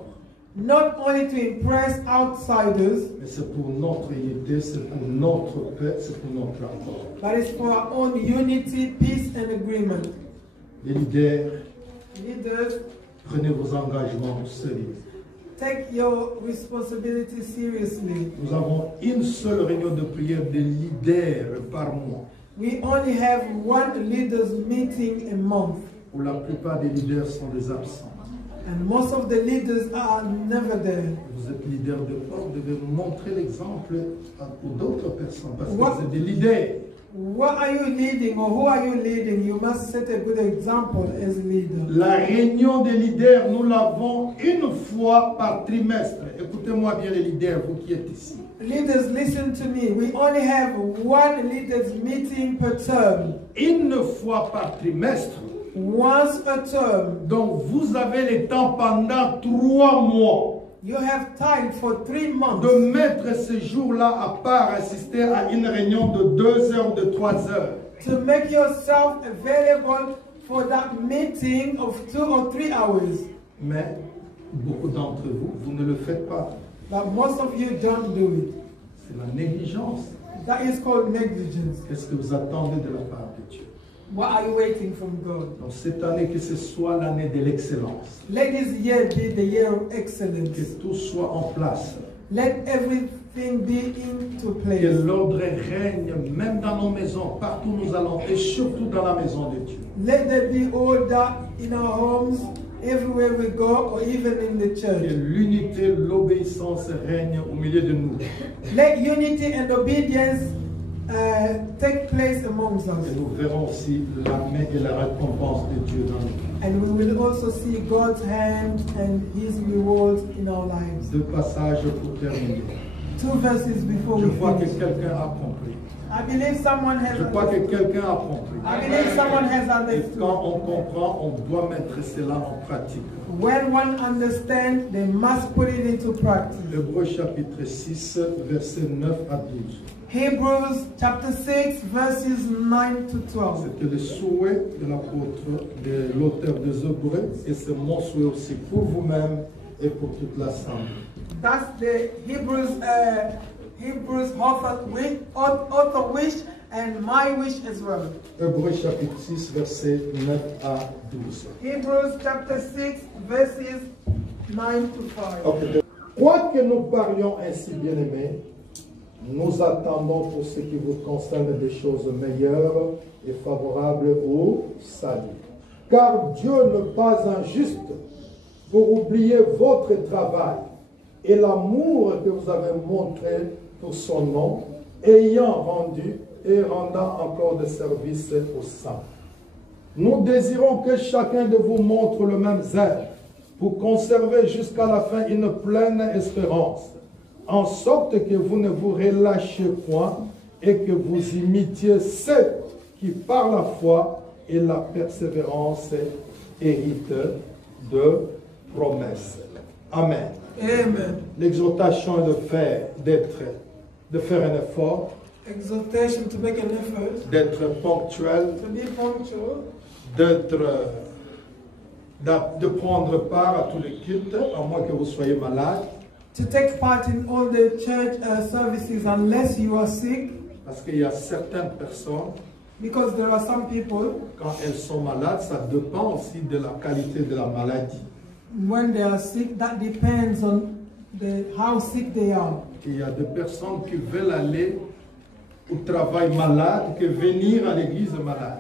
Not only to impress outsiders, mais c'est pour notre unité, c'est pour notre paix, c'est pour notre accord. but it's for our own unity, peace, and agreement. Les leaders, Leaders, prenez vos engagements au sérieux. take your responsibility seriously. Nous avons une seule réunion de prière des leaders par mois. We only have one leaders meeting a month, Où la plupart des leaders sont des absents. and most of the leaders are never there. Vous êtes leader de foi, vous devez montrer l'exemple pour d'autres personnes parce que What? vous êtes des leaders. What are you leading, or who are you leading? You must set a good example as a leader. La réunion des leaders, nous l'avons une fois par trimestre. Écoutez-moi bien les leaders, vous qui êtes ici. Leaders, listen to me. We only have one leaders meeting per term, Une fois par trimestre. once a term. Donc vous avez le temps pendant 3 mois You have time for 3 months de mettre ce jour-là à part, assister à une réunion de 2 heures, de 3 heures. to make yourself available for that meeting of 2 or 3 hours. Mais beaucoup d'entre vous, vous ne le faites pas. But most of you don't do it. C'est la négligence. That is called negligence. Qu'est-ce que vous attendez de la part de Dieu? What are you waiting from God? Donc cette année, que ce soit l'année de l'excellence. Let this year be the year of excellence. Que tout soit en place. Let everything be into Que place. l'ordre règne même dans nos maisons, partout où nous allons, et surtout dans la maison de Dieu. Let there be order in our homes, everywhere we go, or even in the Que church. l'unité, l'obéissance règne au milieu de nous. Let unity and obedience take place amongst Et us. nous verrons aussi la main et la récompense de Dieu dans nous. And we will also see God's hand and His rewards in our lives. Deux passages pour terminer. 2 verses before Je we vois que finish. quelqu'un a compris. I believe someone has Je crois que quelqu'un a compris. I believe someone has Et understood. quand on comprend, on doit mettre cela en pratique. When one understands, they must put it into practice. Hébreux chapitre 6, versets 9 à 12. Hebrews chapter 6, verses 9 to 12. C'était le souhait de l'apôtre, de l'auteur des Hébreux, et c'est mon souhait aussi pour vous-même et pour toute l'assemblée. That's the Hebrews author wish and my wish as well. Hébreux chapitre 6, versets 9 à 12. Hebrews chapter 6, verses 9 to 5. Ok. Quoique nous parlions ainsi, bien-aimés, nous attendons pour ce qui vous concerne des choses meilleures et favorables au salut. Car Dieu n'est pas injuste pour oublier votre travail et l'amour que vous avez montré pour son nom, ayant rendu et rendant encore des services aux saints. Nous désirons que chacun de vous montre le même zèle pour conserver jusqu'à la fin une pleine espérance, en sorte que vous ne vous relâchiez point et que vous imitiez ceux qui par la foi et la persévérance héritent de promesses. Amen. Amen. L'exhortation est de faire un effort, Exhortation to make an effort, d'être ponctuel, to be punctual, de prendre part à tous les cultes, à moins que vous soyez malade, to take part in all the church services unless you are sick, parce qu'il y a certaines personnes, because there are some people, quand elles sont malades, ça dépend aussi de la qualité de la maladie. when they are sick, that depends on how sick they are. Il y a des personnes qui veulent aller au travail malade que venir à l'église malade.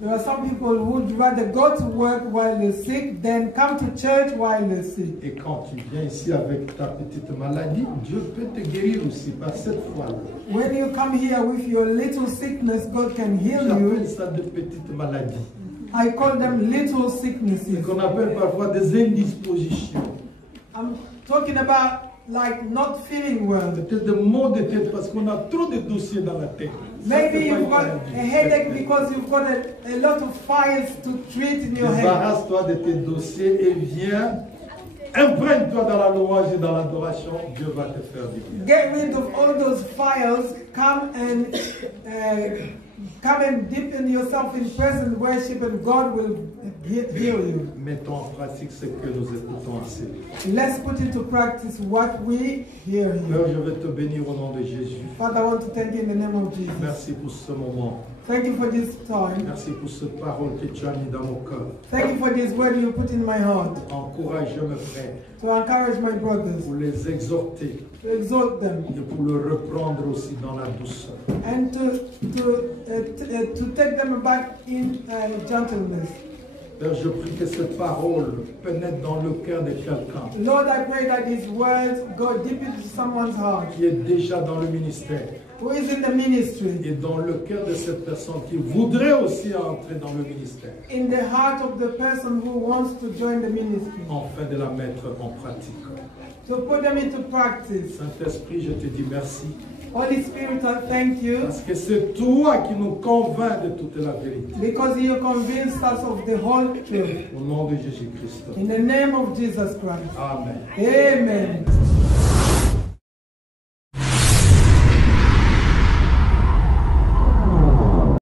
There are some people who would rather go to work while they're sick than come to church while they're sick. Et quand tu viens ici avec ta petite maladie, Dieu peut te guérir aussi par cette foi-là. When you come here with your little sickness, God can heal J'appelle you. ça des petites maladies. I call them little Ce sicknesses. qu'on appelle parfois des indispositions. I'm talking about like not feeling well. Peut-être des maux de tête parce qu'on a trop de dossiers dans la tête. Maybe you've got a headache because you've got a lot of fires to treat in your head. Débarrasse-toi de tes dossiers et viens. Imprègne-toi dans la louange et dans l'adoration. Dieu va te faire du bien. Get rid of all those fires. Come and deepen yourself in present worship, and God will heal you. Mettons en pratique ce que nous écoutons ici. Let's put into practice what we hear Père, here. je vais te bénir au nom de Jésus. Father, I want to thank you in the name of Jesus. Merci pour ce moment. Thank you for this time. Merci pour cette parole que tu as mis dans mon cœur. Thank you for this word you put in my heart. Encourage mes frères To encourage my brothers, pour les exhorter to exhort them, et pour le reprendre aussi dans la douceur. and to take them back in gentleness. Père, je prie que cette parole pénètre dans le cœur de quelqu'un Lord, I pray that these words go deep into someone's heart qui est déjà dans le ministère who is in the ministry, et dans le cœur de cette personne qui voudrait aussi entrer dans le ministère, in the heart of the person who wants to join the ministry, afin de la mettre en pratique. to put them into practice. Saint-Esprit, je te dis merci Holy Spirit, I thank you parce que c'est toi qui nous convainc de toute la vérité. because you convinced us of the whole truth. Au nom de Jésus-Christ. In the name of Jesus Christ. Amen. Amen.